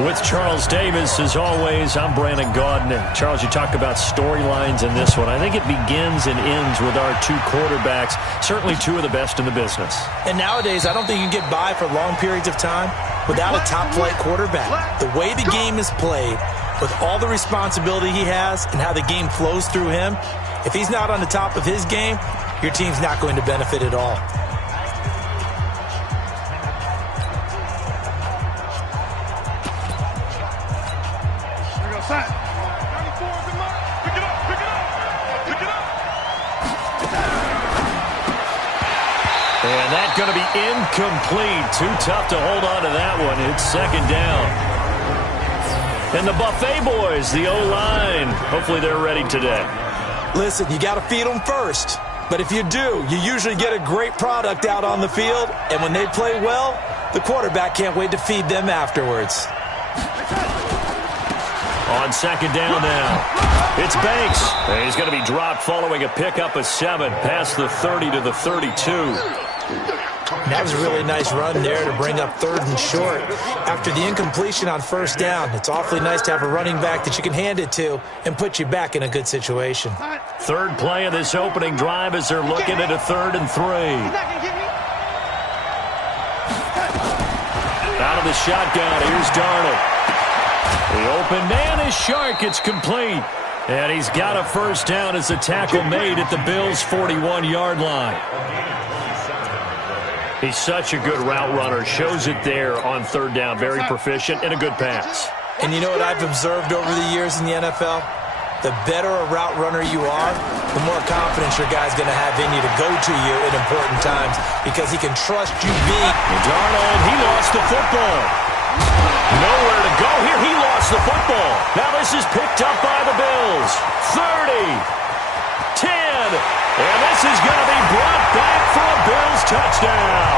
With Charles Davis, as always, I'm Brandon Gaudin. And Charles, you talk about storylines in this one. I think it begins and ends with our two quarterbacks, certainly two of the best in the business. And nowadays, I don't think you can get by for long periods of time without a top-flight quarterback. The way the game is played, with all the responsibility he has and how the game flows through him, if he's not on the top of his game, your team's not going to benefit at all. And that's going to be incomplete. Too tough to hold on to that one. It's second down. And the Buffet boys, the O-line, hopefully they're ready today. Listen, you got to feed them first. But if you do, you usually get a great product out on the field. And when they play well, the quarterback can't wait to feed them afterwards. On second down now, it's Banks. And he's going to be dropped following a pickup of 7 past the 30 to the 32. That was a really nice run there to bring up 3rd and short. After the incompletion on first down, it's awfully nice to have a running back that you can hand it to and put you back in a good situation. Third play of this opening drive as they're looking at a 3rd and 3. Out of the shotgun, here's Darnold. The open man is Shark. It's complete. And he's got a first down as the tackle made at the Bills' 41-yard line. He's such a good route runner. Shows it there on 3rd down. Very proficient and a good pass. And you know what I've observed over the years in the NFL? The better a route runner you are, the more confidence your guy's going to have in you to go to you at important times because he can trust you big. Darnold, he lost the football. Nowhere to go here. He lost the football. Now this is picked up by the Bills. 30, 10, and this is going to be brought back for a Bills touchdown.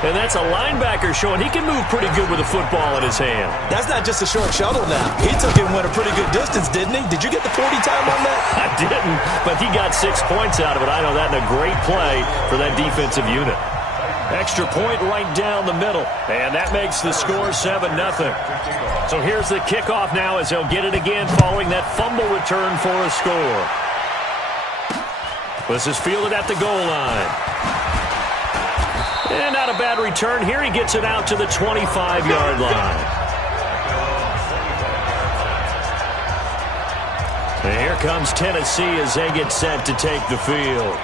And that's a linebacker showing he can move pretty good with a football in his hand. That's not just a short shuttle now. He took it and went a pretty good distance, didn't he? Did you get the 40 time on that? I didn't, but he got 6 points out of it. I know that in a great play for that defensive unit. Extra point right down the middle, and that makes the score 7-0. So here's the kickoff now as they'll get it again following that fumble return for a score. This is fielded at the goal line. And not a bad return here. He gets it out to the 25-yard line. And here comes Tennessee as they get set to take the field.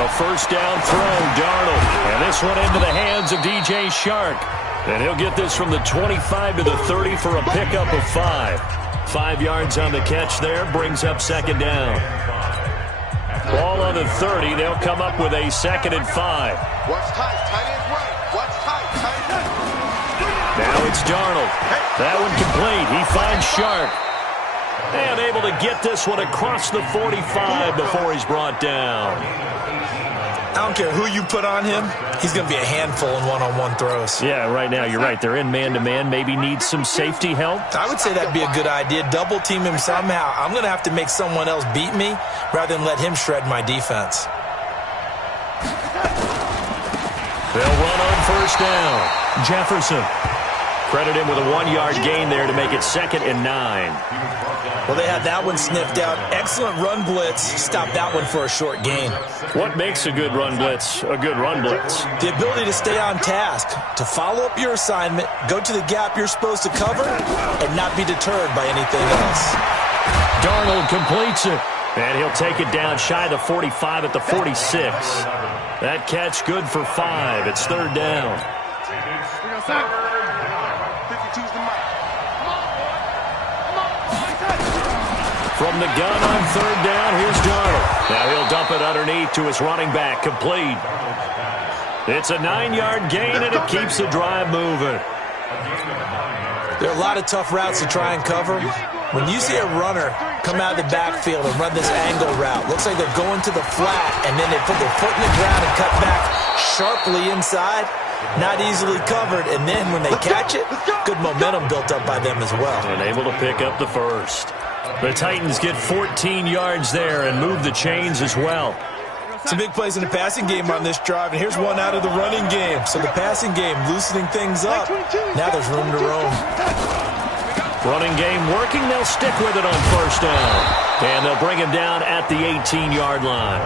A first down throw, Darnold. And this one into the hands of DJ Shark. And he'll get this from the 25 to the 30 for a pickup of 5. 5 yards on the catch there, brings up second down. Ball on the 30, they'll come up with a 2nd and 5. Watch tight, tight end right. Watch tight, tight end. Now it's Darnold. That one complete. He finds Shark. And able to get this one across the 45 before he's brought down. I don't care who you put on him, he's going to be a handful in one-on-one throws. Yeah, right now, you're right. They're in man-to-man. Maybe needs some safety help. I would say that'd be a good idea. Double team him somehow. I'm going to have to make someone else beat me rather than let him shred my defense. They'll run on first down. Jefferson. Credit him with a 1-yard gain there to make it 2nd and 9. Well, they had that one sniffed out. Excellent run blitz. Stop that one for a short gain. What makes a good run blitz a good run blitz? The ability to stay on task, to follow up your assignment, go to the gap you're supposed to cover, and not be deterred by anything else. Darnold completes it, and he'll take it down shy of the 45 at the 46. That catch good for 5. It's 3rd down. From the gun on 3rd down, here's Darnold. Now he'll dump it underneath to his running back, complete. It's a 9-yard gain, and it keeps the drive moving. There are a lot of tough routes to try and cover. When you see a runner come out of the backfield and run this angle route, looks like they're going to the flat, and then they put their foot in the ground and cut back sharply inside. Not easily covered, and then when they catch it, good momentum built up by them as well. And able to pick up the first. The Titans get 14 yards there and move the chains as well. Some big plays in the passing game on this drive, and here's one out of the running game. So the passing game loosening things up. Now there's room to roam. Running game working. They'll stick with it on 1st down. And they'll bring him down at the 18-yard line.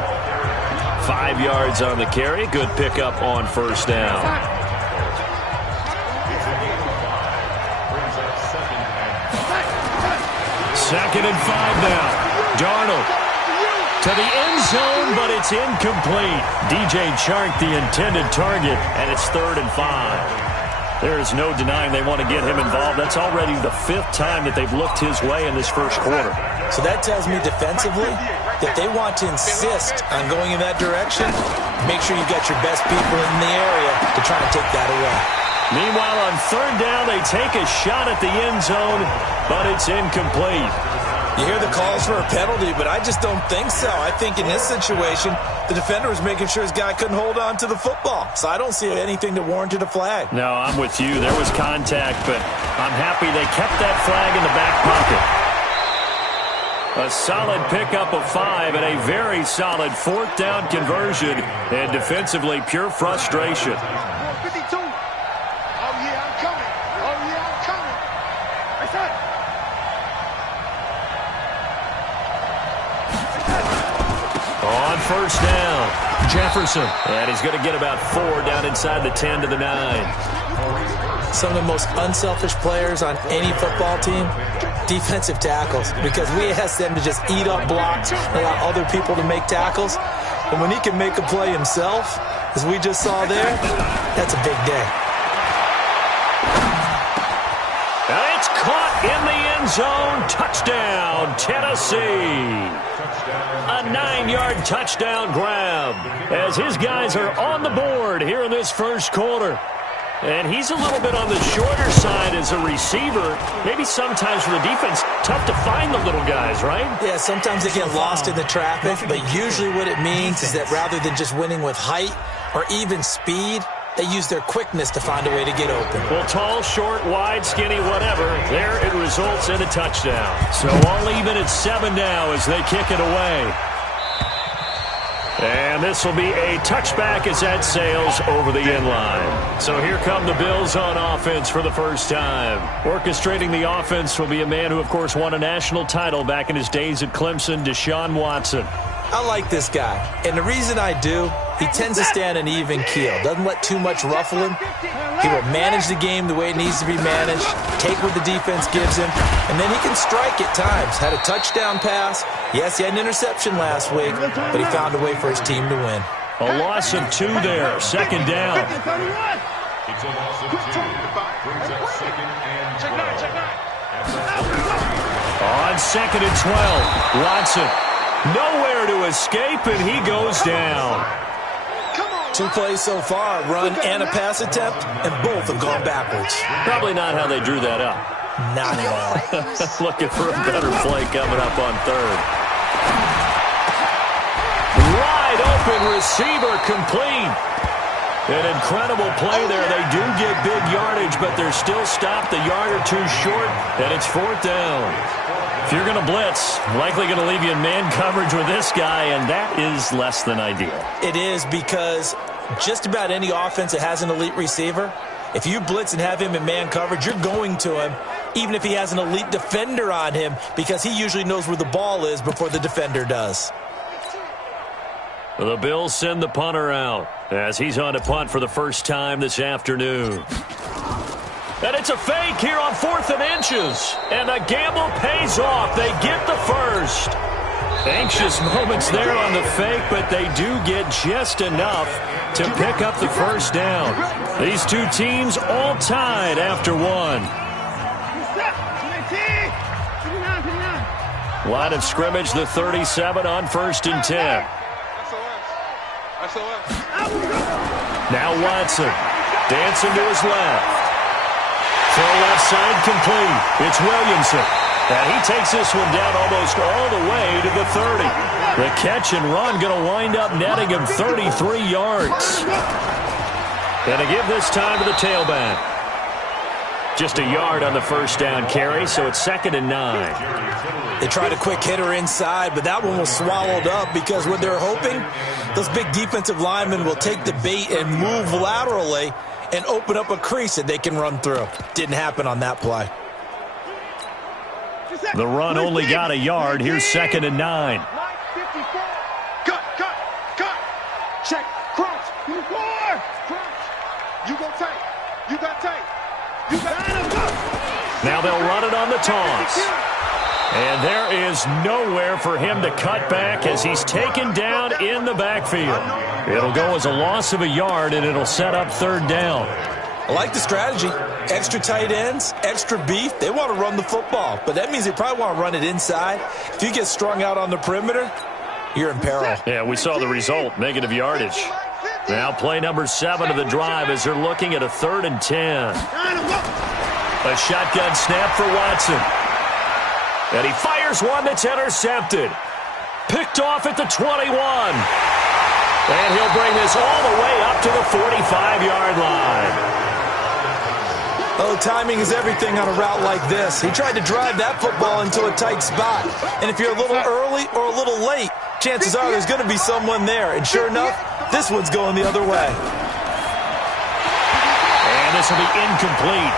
5 yards on the carry. Good pickup on 1st down. 2nd and 5 now. Darnold to the end zone, but it's incomplete. DJ Chark, the intended target, and it's 3rd and 5. There is no denying they want to get him involved. That's already the 5th time that they've looked his way in this first quarter. So that tells me defensively that they want to insist on going in that direction. Make sure you got your best people in the area to try and take that away. Meanwhile, on 3rd down, they take a shot at the end zone, but it's incomplete. You hear the calls for a penalty, but I just don't think so. I think in this situation, the defender was making sure his guy couldn't hold on to the football. So I don't see anything that warranted a flag. No, I'm with you. There was contact, but I'm happy they kept that flag in the back pocket. A solid pickup of 5 and a very solid 4th down conversion, and defensively pure frustration. 52. Oh, yeah, I'm coming. Oh, yeah, I'm coming. I said. On 1st down, Jefferson. And he's going to get about 4 down inside the 10 to the 9. Some of the most unselfish players on any football team, defensive tackles, because we ask them to just eat up blocks and allow other people to make tackles. And when he can make a play himself, as we just saw there, that's a big day. And it's caught in the end zone. Touchdown, Tennessee. A 9-yard touchdown grab as his guys are on the board here in this first quarter. And he's a little bit on the shorter side as a receiver. Maybe sometimes for the defense, tough to find the little guys, right? Yeah, sometimes they get lost in the traffic, but usually what it means is that rather than just winning with height or even speed, they use their quickness to find a way to get open. Well, tall, short, wide, skinny, whatever, there it results in a touchdown. So all even at 7 now as they kick it away. And this will be a touchback as that sails over the end line. So here come the Bills on offense for the first time. Orchestrating the offense will be a man who, of course, won a national title back in his days at Clemson, Deshaun Watson. I like this guy, and the reason I do, he tends to stand an even keel. Doesn't let too much ruffle him. He will manage the game the way it needs to be managed, take what the defense gives him, and then he can strike at times. Had a touchdown pass. Yes, he had an interception last week, but he found a way for his team to win. A loss of 2 there, 2nd down. It's a loss of 2. Brings up 2nd and 12. On 2nd and 12, Watson. Nowhere to escape, and he goes down. 2 plays so far, run and a pass attempt, and both have gone backwards. Probably not how they drew that up. Not at all. Looking for a better play coming up on 3rd. Wide open receiver complete. An incredible play there. They do get big yardage, but they're still stopped a yard or 2 short, and it's 4th down. If you're going to blitz, likely going to leave you in man coverage with this guy, and that is less than ideal. It is, because just about any offense that has an elite receiver, If you blitz and have him in man coverage, you're going to him, even if he has an elite defender on him, because he usually knows where the ball is before the defender does. The Bills send the punter out as he's on to punt for the first time this afternoon. And it's a fake here on 4th and inches. And the gamble pays off. They get the first. Anxious moments there on the fake, but they do get just enough to pick up the first down. These two teams all tied after one. Line of scrimmage, the 37 on 1st and 10. Now Watson, dancing to his left. Throw left side complete. It's Williamson. And he takes this one down almost all the way to the 30. The catch and run going to wind up netting him 33 yards. Going to give this time to the tailback. Just a yard on the first down carry, so it's 2nd and 9. They tried a quick hitter inside, but that one was swallowed up because what they're hoping, those big defensive linemen will take the bait and move laterally and open up a crease that they can run through. Didn't happen on that play. The run only got a yard. Here's 2nd and 9. Cut. Check. Crunch. You go tight. You got tight. You got tight. Now they'll run it on the toss. And there is nowhere for him to cut back as he's taken down in the backfield. It'll go as a loss of a yard, and it'll set up 3rd down. I like the strategy. Extra tight ends, extra beef. They want to run the football, but that means they probably want to run it inside. If you get strung out on the perimeter, you're in peril. Yeah, we saw the result, negative yardage. Now play number 7 of the drive as they're looking at a 3rd and 10. A shotgun snap for Watson. And he fires one that's intercepted. Picked off at the 21. And he'll bring this all the way up to the 45-yard line. Oh, timing is everything on a route like this. He tried to drive that football into a tight spot. And if you're a little early or a little late, chances are there's going to be someone there. And sure enough, this one's going the other way. And this will be incomplete.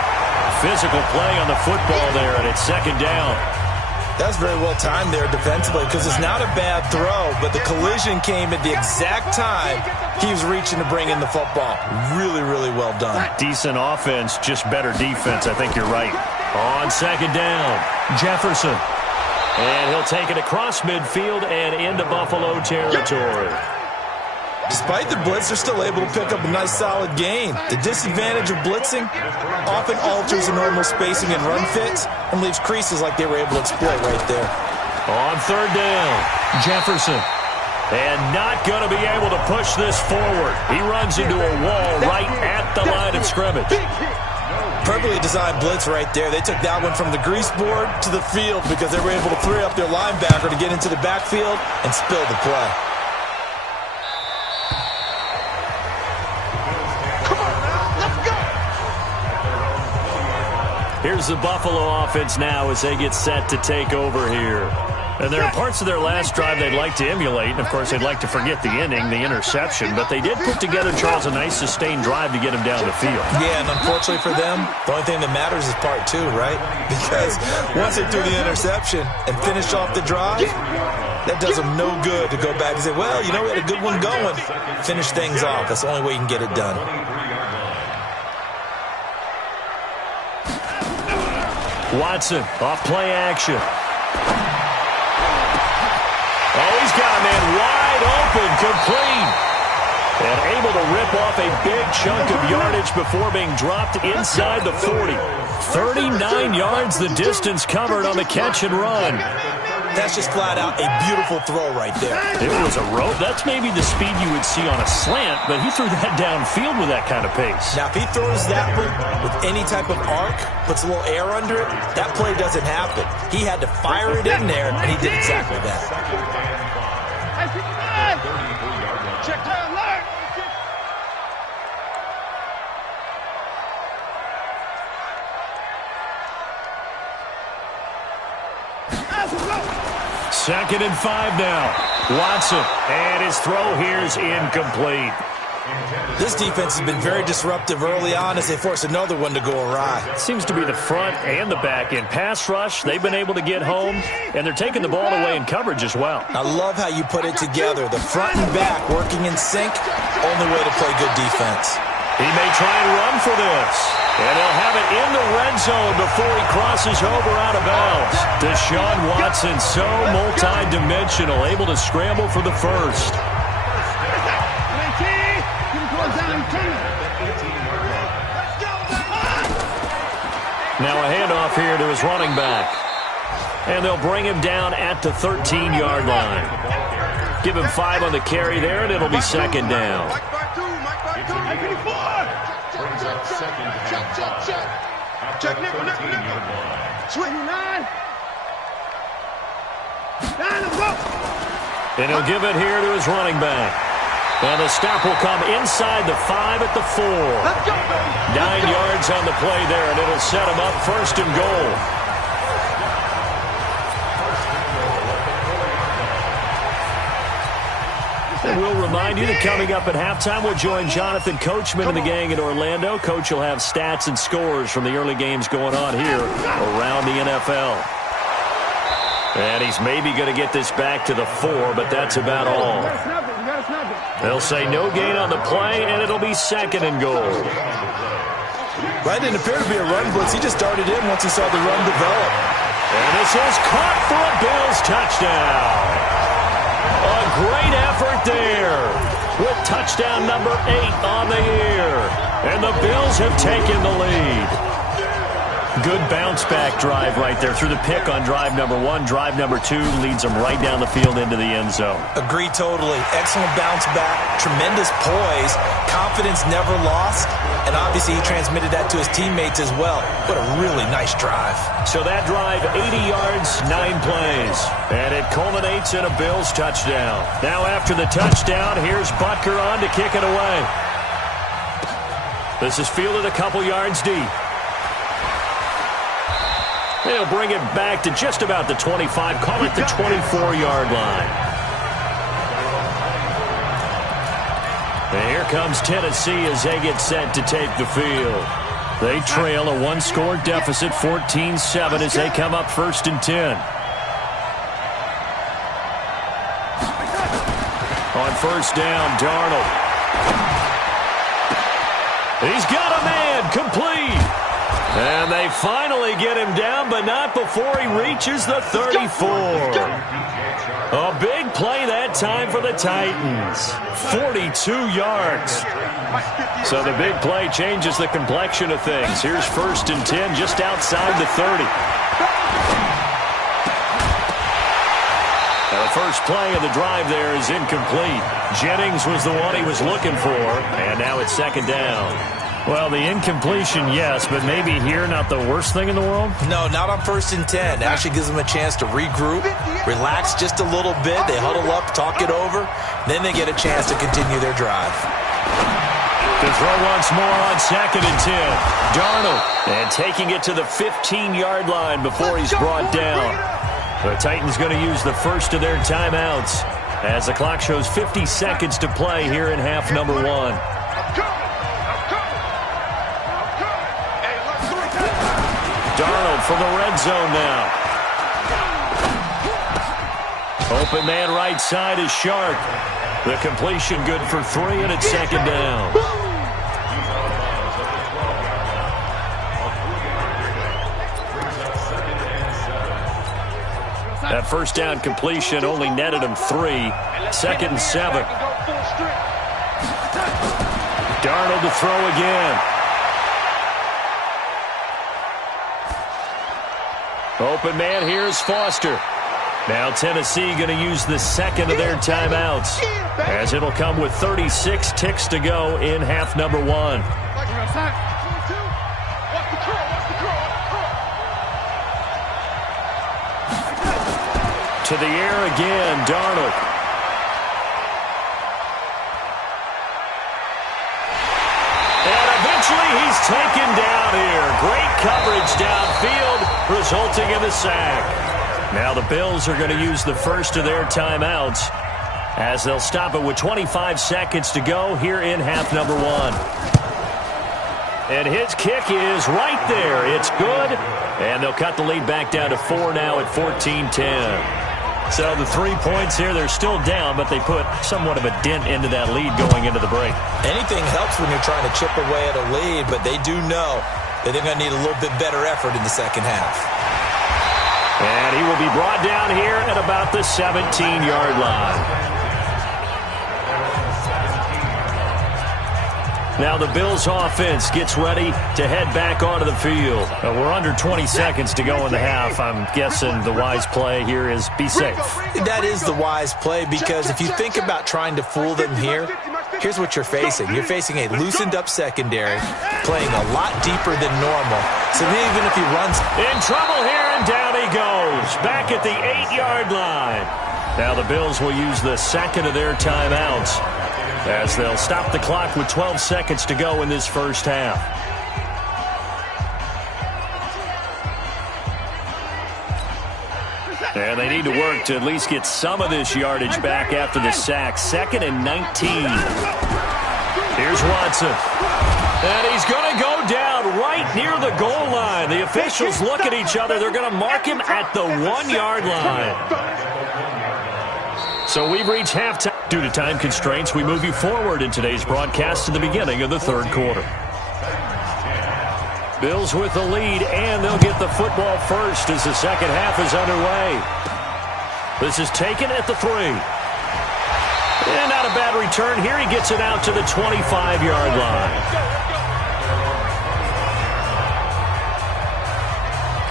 Physical play on the football there, and it's 2nd down. That's very well timed there defensively because it's not a bad throw, but the collision came at the exact time he was reaching to bring in the football. Really, really well done. Decent offense, just better defense. I think you're right. On 2nd down, Jefferson. And he'll take it across midfield and into Buffalo territory. Despite the blitz, they're still able to pick up a nice solid gain. The disadvantage of blitzing often alters the normal spacing and run fits and leaves creases like they were able to exploit right there. On 3rd down, Jefferson. And not going to be able to push this forward. He runs into a wall right at the line of scrimmage. Perfectly designed blitz right there. They took that one from the grease board to the field because they were able to free up their linebacker to get into the backfield and spill the play. Here's the Buffalo offense now as they get set to take over here. And there are parts of their last drive they'd like to emulate. And, of course, they'd like to forget the ending, the interception. But they did put together, Charles, a nice sustained drive to get him down the field. Yeah, and unfortunately for them, the only thing that matters is part 2, right? Because once they threw the interception and finished off the drive, that does them no good to go back and say, well, you know, we had a good one going. Finish things off. That's the only way you can get it done. Watson, off play action. Oh, he's got a man wide open, complete. And able to rip off a big chunk of yardage before being dropped inside the 40. 39 yards the distance covered on the catch and run. That's just flat out a beautiful throw right there. It was a rope. That's maybe the speed you would see on a slant, but he threw that downfield with that kind of pace. Now, if he throws that one with any type of arc, puts a little air under it, that play doesn't happen. He had to fire it in there, and he did exactly that. Check to alert. Second and 5 now. Watson, and his throw here is incomplete. This defense has been very disruptive early on as they force another one to go awry. Seems to be the front and the back end. Pass rush, they've been able to get home, and they're taking the ball away in coverage as well. I love how you put it together. The front and back working in sync, only way to play good defense. He may try and run for this. And he'll have it in the red zone before he crosses over out of bounds. Deshaun Watson, so multi-dimensional, able to scramble for the first. Now a handoff here to his running back. And they'll bring him down at the 13-yard line. Give him 5 on the carry there, and it'll be second down. Check, nickel. 29. And he'll give it here to his running back. And the stop will come inside the 5 at the 4. 9 yards on the play there, and it'll set him up first and goal. And we'll remind you that coming up at halftime, we'll join Jonathan Coachman and the gang in Orlando. Coach will have stats and scores from the early games going on here around the NFL. And he's maybe going to get this back to the 4, but that's about all. They'll say no gain on the play, and it'll be second and goal. Right, didn't appear to be a run blitz. He just darted in once he saw the run develop. And this is caught for a Bills touchdown. A great effort there with touchdown number 8 on the year. And the Bills have taken the lead. Good bounce-back drive right there through the pick on drive number 1. Drive number 2 leads them right down the field into the end zone. Agree totally. Excellent bounce-back, tremendous poise, confidence never lost, and obviously he transmitted that to his teammates as well. What a really nice drive. So that drive, 80 yards, 9 plays, and it culminates in a Bills touchdown. Now after the touchdown, here's Butker on to kick it away. This is fielded a couple yards deep. They'll bring it back to just about the 25, call it the 24-yard line. And here comes Tennessee as they get set to take the field. They trail a one-score deficit, 14-7, as they come up first and 10. On first down, Darnold. He's got a man, complete. And they finally get him down, but not before he reaches the 34. A big play that time for the Titans. 42 yards. So the big play changes the complexion of things. Here's first and 10 just outside the 30. Now the first play of the drive there is incomplete. Jennings was the one he was looking for, and now it's second down. Well, the incompletion, yes, but maybe here not the worst thing in the world? No, not on first and 10. It actually gives them a chance to regroup, relax just a little bit. They huddle up, talk it over. Then they get a chance to continue their drive. To throw once more on second and 10. Darnold, and taking it to the 15-yard line before he's brought down. The Titans going to use the first of their timeouts as the clock shows 50 seconds to play here in half number 1. Darnold from the red zone now. Open man right side is Sharp. The completion good for 3, and it's second down. That first down completion only netted him 3. Second and 7. Darnold to throw again. Open man, here's Foster. Now Tennessee going to use the second of their timeouts, as it'll come with 36 ticks to go in half number 1. To the air again, Darnold. And eventually he's taken down here. Great coverage downfield, resulting in the sack. Now the Bills are going to use the first of their timeouts as they'll stop it with 25 seconds to go here in half number one. And his kick is right there. It's good, and they'll cut the lead back down to 4 now at 14-10. So the 3 points here, they're still down, but they put somewhat of a dent into that lead going into the break. Anything helps when you're trying to chip away at a lead, but they do know that they're going to need a little bit better effort in the second half. And he will be brought down here at about the 17-yard line. Now the Bills offense gets ready to head back onto the field. We're under 20 seconds to go in the half. I'm guessing the wise play here is be safe. That is the wise play, because if you think about trying to fool them here, here's what you're facing. You're facing a loosened up secondary, playing a lot deeper than normal. So even if he runs... In trouble here, and down he goes. Back at the 8-yard line. Now the Bills will use the second of their timeouts, as they'll stop the clock with 12 seconds to go in this first half. And they need to work to at least get some of this yardage back after the sack. 2nd and 19. Here's Watson. And he's going to go down right near the goal line. The officials look at each other. They're going to mark him at the 1-yard line. So we've reached halftime. Due to time constraints, we move you forward in today's broadcast to the beginning of the third quarter. Bills with the lead, and they'll get the football first as the second half is underway. This is taken at the 3. And not a bad return here. He gets it out to the 25-yard line.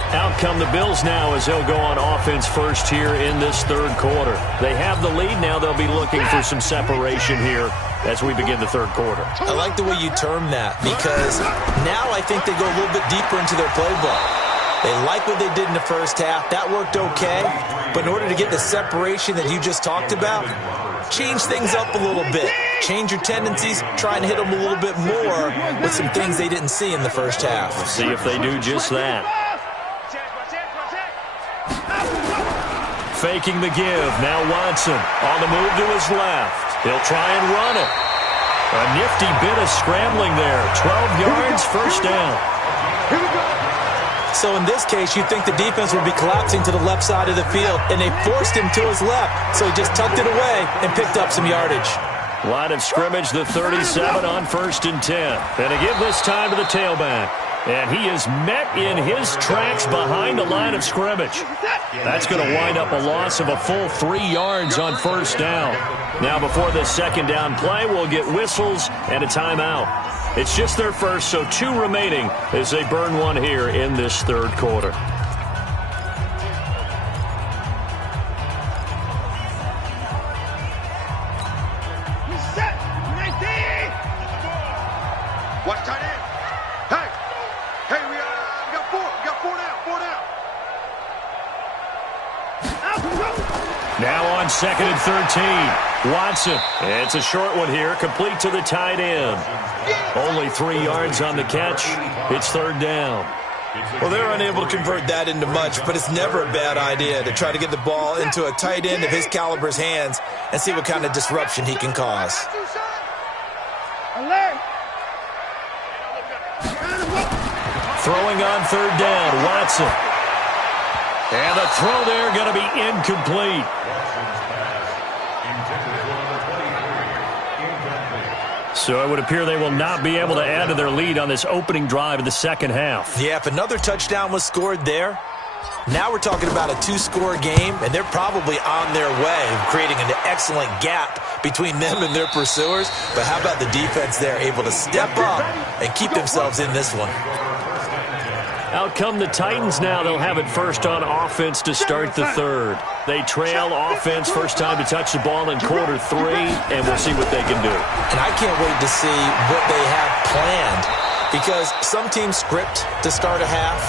Out come the Bills now as they'll go on offense first here in this third quarter. They have the lead now. They'll be looking for some separation here as we begin the third quarter. I like the way you term that, because now I think they go a little bit deeper into their playbook. They like what they did in the first half. That worked okay. But in order to get the separation that you just talked about, change things up a little bit. Change your tendencies. Try and hit them a little bit more with some things they didn't see in the first half. We'll see if they do just that. Faking the give. Now Watson on the move to his left. He'll try and run it. A nifty bit of scrambling there. 12 yards, first down. So in this case, you'd think the defense would be collapsing to the left side of the field, and they forced him to his left. So he just tucked it away and picked up some yardage. Line of scrimmage, the 37 on 1st and 10. And to give this time to the tailback. And he is met in his tracks behind the line of scrimmage. That's going to wind up a loss of a full 3 yards on first down. Now before this second down play, we'll get whistles and a timeout. It's just their first, so 2 remaining as they burn one here in this third quarter. Watch tight end. Hey, we got 4. We got 4 down. 4 down. Now on 2nd and 13. Watson. It's a short one here, complete to the tight end. Only 3 yards on the catch. It's third down. Well, they're unable to convert that into much, but it's never a bad idea to try to get the ball into a tight end of his caliber's hands and see what kind of disruption he can cause. Throwing on third down, Watson. And the throw there going to be incomplete. So it would appear they will not be able to add to their lead on this opening drive of the second half. Yeah, if another touchdown was scored there, now we're talking about a 2-score game, and they're probably on their way, creating an excellent gap between them and their pursuers. But how about the defense there, able to step up and keep themselves in this one? Out come the Titans now. They'll have it first on offense to start the third. They trail offense, first time to touch the ball in quarter 3, and we'll see what they can do. And I can't wait to see what they have planned, because some teams script to start a half.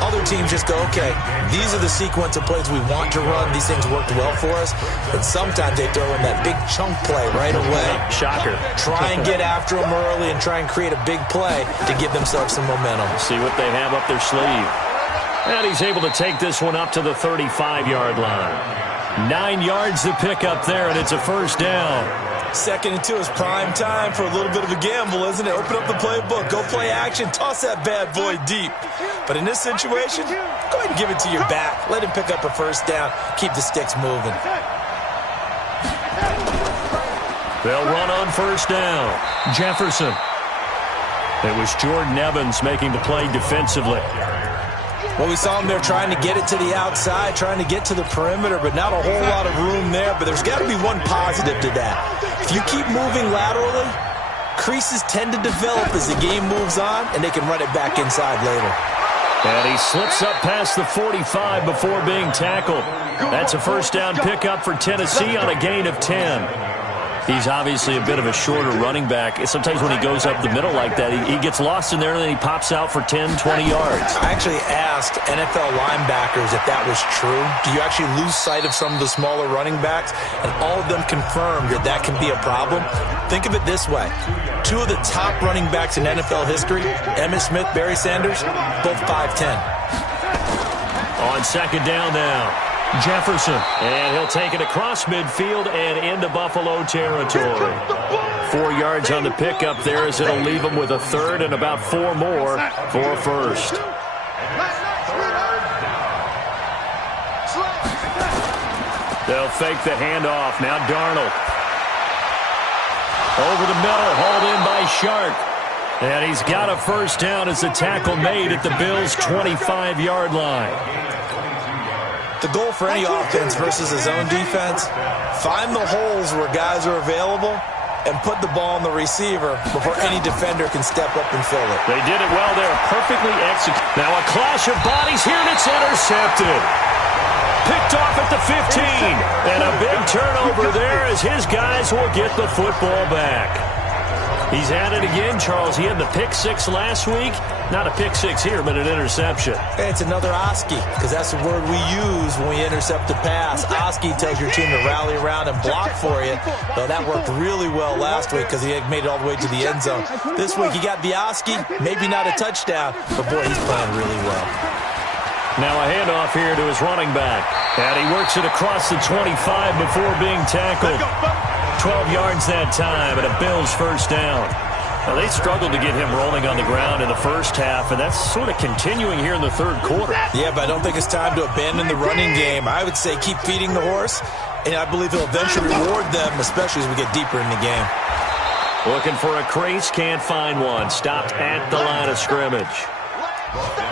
Other teams just go, okay, these are the sequence of plays we want to run. These things worked well for us. And sometimes they throw in that big chunk play right away. Shocker. Try and get after them early and try and create a big play to give themselves some momentum. See what they have up their sleeve. And he's able to take this one up to the 35-yard line. 9 yards to pick up there, and it's a first down. 2nd and 2 is prime time for a little bit of a gamble, isn't it? Open up the playbook, go play action, toss that bad boy deep. But in this situation, go ahead and give it to your back. Let him pick up a first down. Keep the sticks moving. They'll run on first down. Jefferson. It was Jordan Evans making the play defensively. Well, we saw him there trying to get it to the outside, trying to get to the perimeter, but not a whole lot of room there. But there's got to be one positive to that. If you keep moving laterally, creases tend to develop as the game moves on, and they can run it back inside later. And he slips up past the 45 before being tackled. That's a first down pickup for Tennessee on a gain of 10. He's obviously a bit of a shorter running back. Sometimes when he goes up the middle like that, he gets lost in there and then he pops out for 10, 20 yards. I actually asked NFL linebackers if that was true. Do you actually lose sight of some of the smaller running backs? And all of them confirmed that that can be a problem. Think of it this way. 2 of the top running backs in NFL history, Emmitt Smith, Barry Sanders, both 5'10". On second down now. Jefferson, and he'll take it across midfield and into Buffalo territory. 4 yards on the pickup there as it'll leave him with a third and about 4 more for a first. They'll fake the handoff. Now Darnold. Over the middle, hauled in by Shark. And he's got a first down as the tackle made at the Bills' 25-yard line. The goal for any offense versus his own defense, find the holes where guys are available and put the ball on the receiver before any defender can step up and fill it. They did it well there, perfectly executed. Now a clash of bodies here, and it's intercepted. Picked off at the 15, and a big turnover there as his guys will get the football back. He's at it again, Charles. He had the pick 6 last week. Not a pick 6 here, but an interception. Hey, it's another Oski, because that's the word we use when we intercept a pass. Oski tells your team to rally around and block for you. Though that worked really well last week because he had made it all the way to the end zone. This week he got the Oski, maybe not a touchdown, but boy, he's playing really well. Now a handoff here to his running back. And he works it across the 25 before being tackled. 12 yards that time and a Bills first down. Now, they struggled to get him rolling on the ground in the first half, and that's sort of continuing here in the third quarter. Yeah, but I don't think it's time to abandon the running game. I would say keep feeding the horse, and I believe he'll eventually reward them, especially as we get deeper in the game. Looking for a crease, can't find one. Stopped at the line of scrimmage.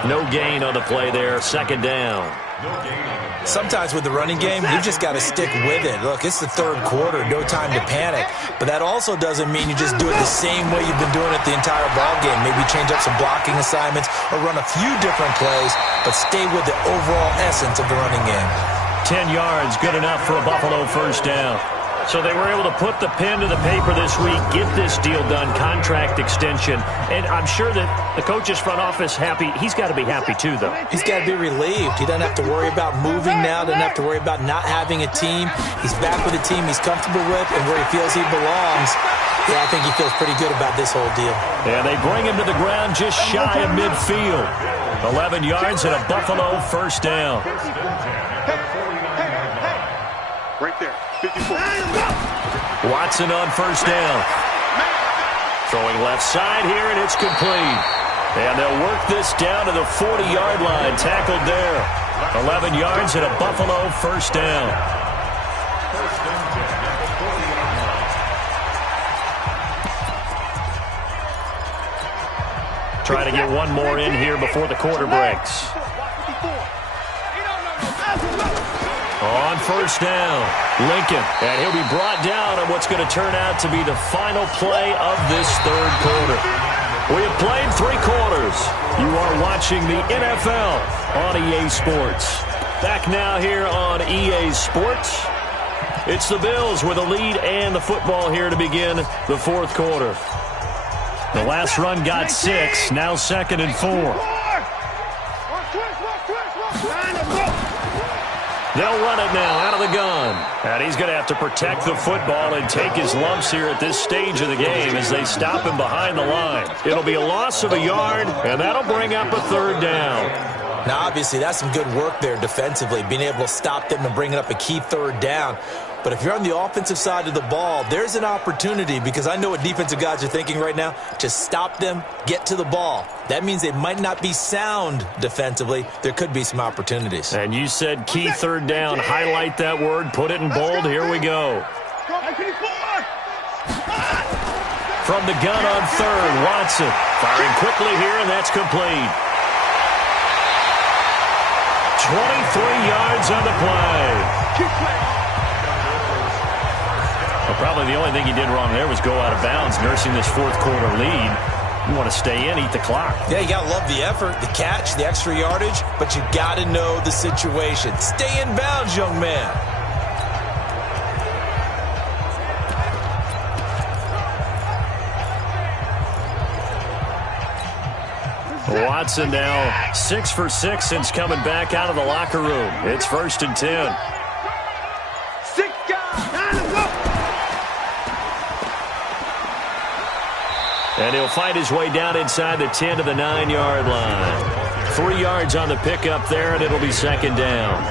No gain on the play there, second down. Sometimes with the running game, you just got to stick with it. Look, it's the third quarter, no time to panic. But that also doesn't mean you just do it the same way you've been doing it the entire ball game. Maybe change up some blocking assignments or run a few different plays, but stay with the overall essence of the running game. 10 yards, good enough for a Buffalo first down. So they were able to put the pen to the paper this week, get this deal done, contract extension. And I'm sure that the coach's front office happy. He's got to be happy too, though. He's got to be relieved. He doesn't have to worry about moving now, doesn't have to worry about not having a team. He's back with a team he's comfortable with and where he feels he belongs. Yeah, I think he feels pretty good about this whole deal. And they bring him to the ground just shy of midfield. 11 yards and a Buffalo first down. Right there, 54. Watson on first down. Throwing left side here, and it's complete. And they'll work this down to the 40-yard line. Tackled there. 11 yards and a Buffalo first down. Try to get one more in here before the quarter breaks. On first down, Lincoln, and he'll be brought down on what's going to turn out to be the final play of this third quarter. We have played 3 quarters. You are watching the NFL on EA Sports. Back now here on EA Sports. It's the Bills with a lead and the football here to begin the fourth quarter. The last run got 6, now 2nd and 4. They'll run it now out of the gun. And he's going to have to protect the football and take his lumps here at this stage of the game as they stop him behind the line. It'll be a loss of a yard, and that'll bring up a third down. Now, obviously, that's some good work there defensively, being able to stop them and bringing up a key third down. But if you're on the offensive side of the ball, there's an opportunity, because I know what defensive guys are thinking right now, to stop them, get to the ball. That means they might not be sound defensively. There could be some opportunities. And you said key third down. Highlight that word. Put it in bold. Here we go. From the gun on third, Watson firing quickly here, and that's complete. 23 yards on the play. Well, probably the only thing he did wrong there was go out of bounds, nursing this fourth quarter lead. You want to stay in, eat the clock. Yeah, you got to love the effort, the catch, the extra yardage, but you got to know the situation. Stay in bounds, young man. Watson now 6 for 6 since coming back out of the locker room. It's 1st and 10. And he'll fight his way down inside the 10 to the 9-yard line. 3 yards on the pickup there, and it'll be 2nd down.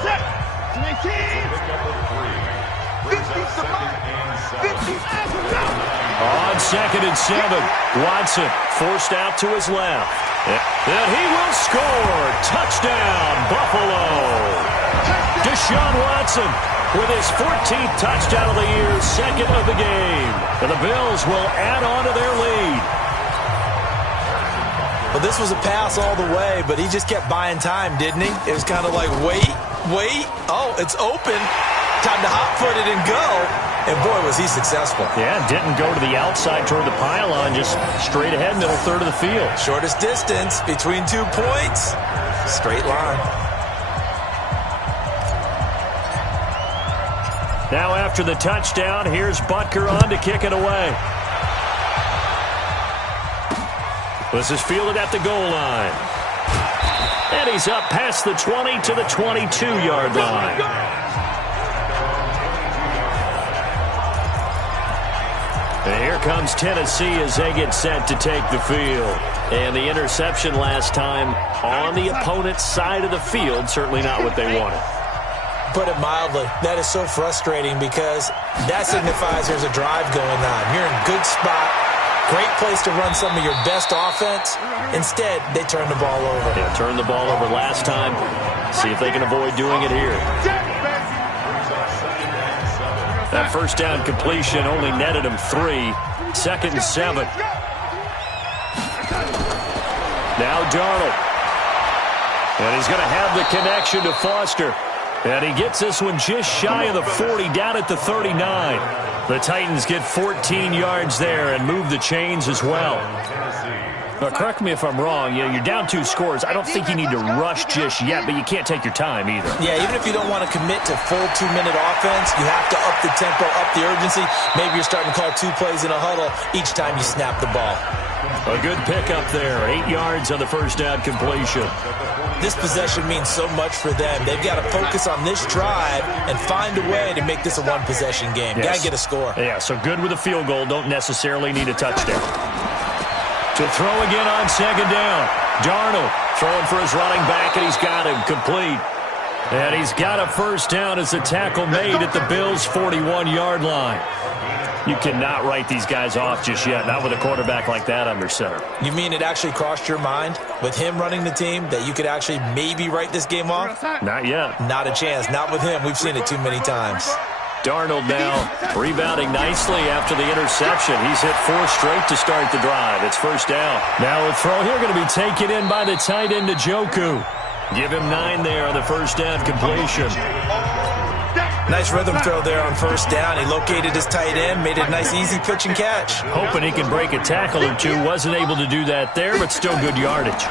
On 2nd and 7, Watson forced out to his left. And he will score. Touchdown, Buffalo. Deshaun Watson with his 14th touchdown of the year, 2nd of the game. And the Bills will add on to their lead. Well, this was a pass all the way, but he just kept buying time, didn't he? It was kind of like, wait. Oh, it's open. Time to hot-foot it and go. And, boy, was he successful. Yeah, didn't go to the outside toward the pylon, just straight ahead, middle third of the field. Shortest distance between 2 points. Straight line. Now after the touchdown, here's Butker on to kick it away. This is fielded at the goal line. And he's up past the 20 to the 22-yard line. And here comes Tennessee as they get set to take the field. And the interception last time on the opponent's side of the field, certainly not what they wanted. Put it mildly, that is so frustrating because that signifies there's a drive going on. You're in a good spot, great place to run some of your best offense. Instead, they turn the ball over. Yeah, turned the ball over last time. See if they can avoid doing it here. That first down completion only netted him 3. 2nd and 7. Now Darnold. And he's going to have the connection to Foster. And he gets this one just shy of the 40, down at the 39. The Titans get 14 yards there and move the chains as well. Now, correct me if I'm wrong. You're down 2 scores. I don't think you need to rush just yet, but you can't take your time either. Yeah, even if you don't want to commit to full 2-minute offense, you have to up the tempo, up the urgency. Maybe you're starting to call 2 plays in a huddle each time you snap the ball. A good pickup there. 8 yards on the first down completion. This possession means so much for them. They've got to focus on this drive and find a way to make this a one-possession game. Yes. Got to get a score. Yeah, so good with a field goal. Don't necessarily need a touchdown. To throw again on 2nd down. Darnold throwing for his running back, and he's got him complete. And he's got a first down as the tackle made at the Bills' 41-yard line. You cannot write these guys off just yet, not with a quarterback like that under center. You mean it actually crossed your mind with him running the team that you could actually maybe write this game off? Not yet. Not a chance. Not with him. We've seen it too many times. Darnold now rebounding nicely after the interception. He's hit 4 straight to start the drive. It's first down. Now a throw here going to be taken in by the tight end, Njoku. Give him 9 there on the first down completion. Nice rhythm throw there on first down. He located his tight end, made a nice easy pitch and catch. Hoping he can break a tackle or two. Wasn't able to do that there, but still good yardage.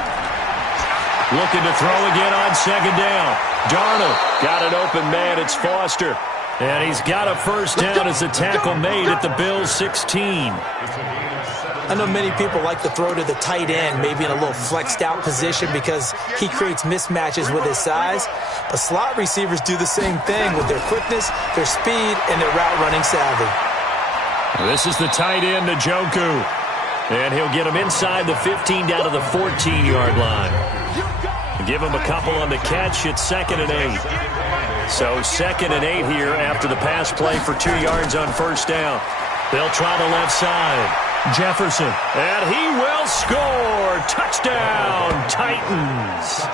Looking to throw again on 2nd down. Darnold got an open man. It's Foster. And he's got a first down as the tackle made at the Bills' 16. I know many people like to throw to the tight end, maybe in a little flexed out position because he creates mismatches with his size. But slot receivers do the same thing with their quickness, their speed, and their route running savvy. This is the tight end, Njoku. And he'll get him inside the 15 down to the 14-yard line. give him a couple on the catch. It's 2nd and 8. So 2nd and 8 here after the pass play for 2 yards on first down. They'll try the left side. Jefferson, and he will score. Touchdown, Titans.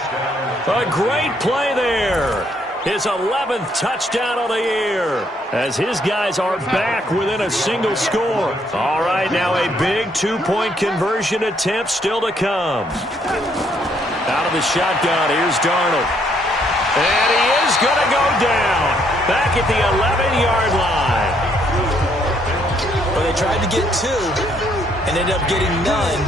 A great play there. His 11th touchdown of the year as his guys are back within a single score. All right, now a big 2-point conversion attempt still to come. Out of the shotgun, here's Darnold. And he is going to go down back at the 11-yard line. Well, they tried to get 2 and ended up getting none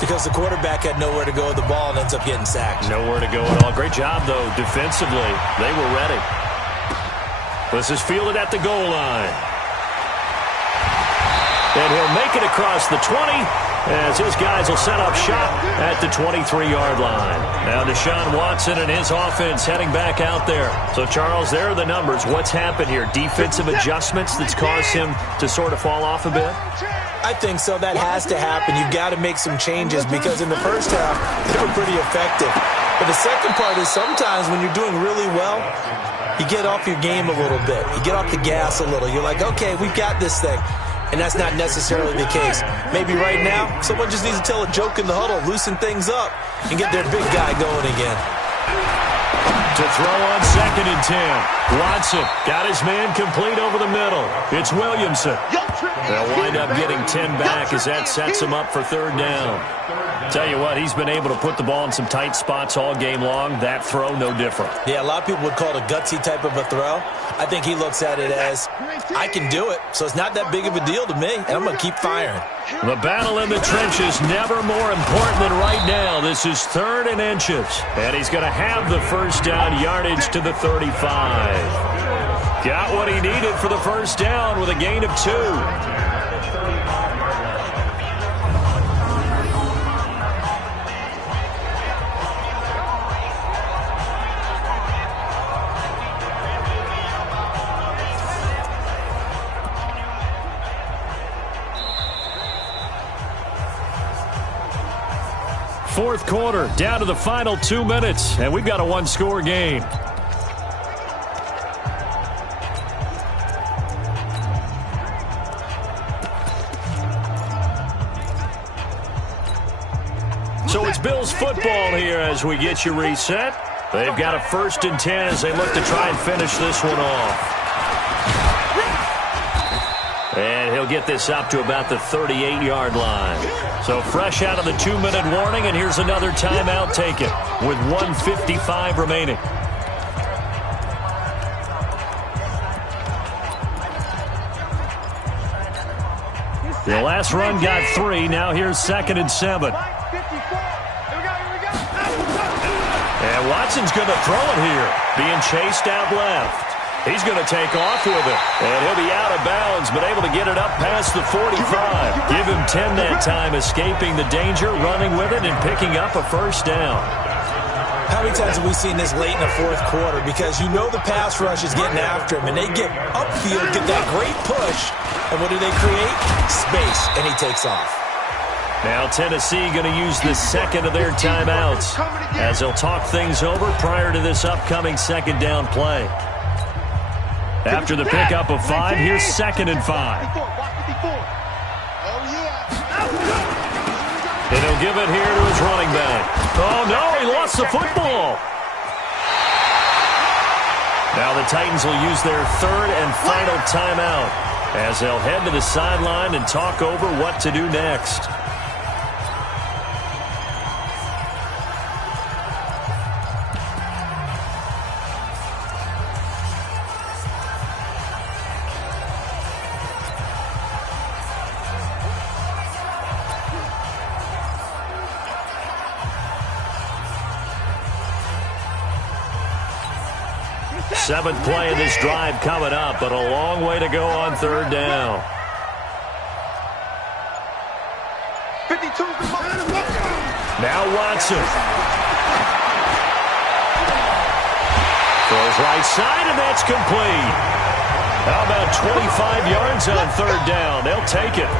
because the quarterback had nowhere to go with the ball and ends up getting sacked. Nowhere to go at all. Great job, though, defensively. They were ready. This is fielded at the goal line. And he'll make it across the 20 as his guys will set up shop at the 23-yard line. Now Deshaun Watson and his offense heading back out there. So, Charles, there are the numbers. What's happened here? Defensive adjustments that's caused him to sort of fall off a bit? I think so. That has to happen. You've got to make some changes because in the first half, they were pretty effective. But the second part is sometimes when you're doing really well, you get off your game a little bit. You get off the gas a little. You're like, okay, we've got this thing. And that's not necessarily the case. Maybe right now, someone just needs to tell a joke in the huddle, loosen things up, and get their big guy going again. To throw on 2nd and 10. Watson got his man complete over the middle. It's Williamson. They'll wind up getting 10 back as that sets him up for 3rd down. Tell you what, he's been able to put the ball in some tight spots all game long. That throw, no different. Yeah, a lot of people would call it a gutsy type of a throw. I think he looks at it as, I can do it, so it's not that big of a deal to me, and I'm going to keep firing. The battle in the trenches never more important than right now. This is 3rd and inches, and he's going to have the first down yardage to the 35. Got what he needed for the first down with a gain of 2. Fourth quarter, down to the final 2 minutes, and we've got a 1-score game. So it's Bills football here as we get you reset. They've got a 1st and 10 as they look to try and finish this one off. And he'll get this up to about the 38-yard line. So fresh out of the 2-minute warning, and here's another timeout taken with 1:55 remaining. The last run got 3. Now here's 2nd and 7. And Watson's going to throw it here, being chased out left. He's going to take off with it, and he'll be out of bounds, but able to get it up past the 45. Give him 10 that time, escaping the danger, running with it, and picking up a first down. How many times have we seen this late in the fourth quarter? Because you know the pass rush is getting after him, and they get upfield, get that great push, and what do they create? Space, and he takes off. Now Tennessee going to use the second of their timeouts as they'll talk things over prior to this upcoming 2nd down play. After the pickup of 5, here's 2nd and 5. And he'll give it here to his running back. Oh, no, he lost the football. Now the Titans will use their 3rd and final timeout as they'll head to the sideline and talk over what to do next. Seventh play of this drive coming up, but a long way to go on 3rd down. 52. Now Watson. Throws right side, and that's complete. How about 25 yards on 3rd down? They'll take it.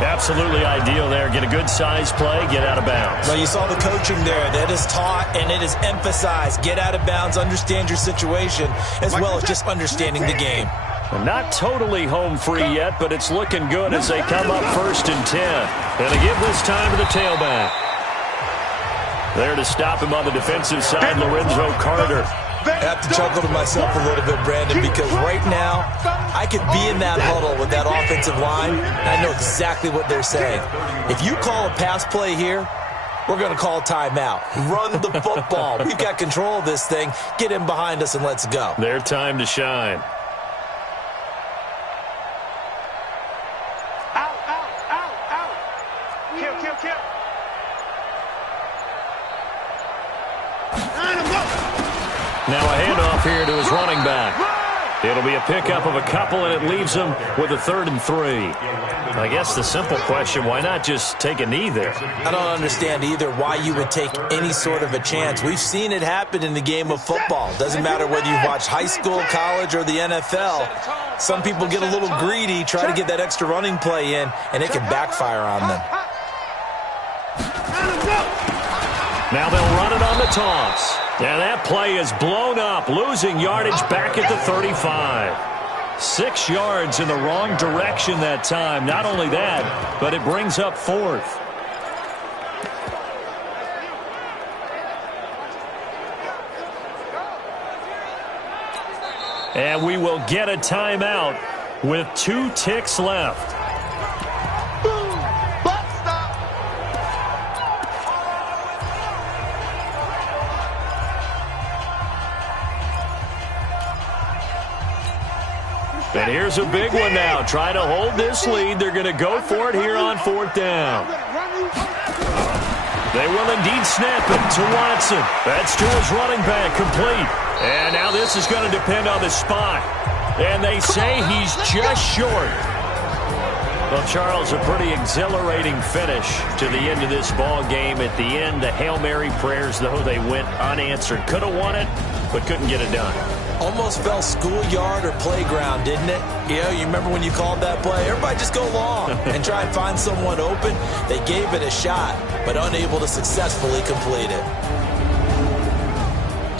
Absolutely ideal there. Get a good size play, get out of bounds. Well, you saw the coaching there. That is taught and it is emphasized. Get out of bounds, understand your situation, as well as just understanding the game. Not totally home free yet, but it's looking good as they come up 1st and 10. And they give this time to the tailback. There to stop him on the defensive side, Lorenzo Carter. I have to chuckle to myself a little bit, Brandon, because right now I could be in that huddle with that offensive line, and I know exactly what they're saying. If you call a pass play here, we're going to call timeout. Run the football. We've got control of this thing. Get in behind us and let's go. Their time to shine. Now a handoff here to his running back. It'll be a pickup of a couple, and it leaves him with a 3rd and 3. I guess the simple question, why not just take a knee there? I don't understand either why you would take any sort of a chance. We've seen it happen in the game of football. Doesn't matter whether you've watched high school, college, or the NFL. Some people get a little greedy, try to get that extra running play in, and it can backfire on them. Now they'll run it on the toss. And that play is blown up, losing yardage back at the 35. 6 yards in the wrong direction that time. Not only that, but it brings up 4th. And we will get a timeout with 2 ticks left. And here's a big one now. Try to hold this lead. They're going to go for it here on 4th down. They will indeed snap it to Watson. That's to his running back, complete. And now this is going to depend on the spot. And they say he's just short. Well, Charles, a pretty exhilarating finish to the end of this ball game. At the end, the Hail Mary prayers, though, they went unanswered. Could have won it, but couldn't get it done. Almost fell schoolyard or playground, didn't it? You know, you remember when you called that play? Everybody just go long and try and find someone open. They gave it a shot, but unable to successfully complete it.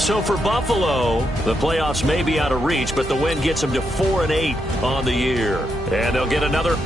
So for Buffalo, the playoffs may be out of reach, but the win gets them to 4-8 on the year. And they'll get another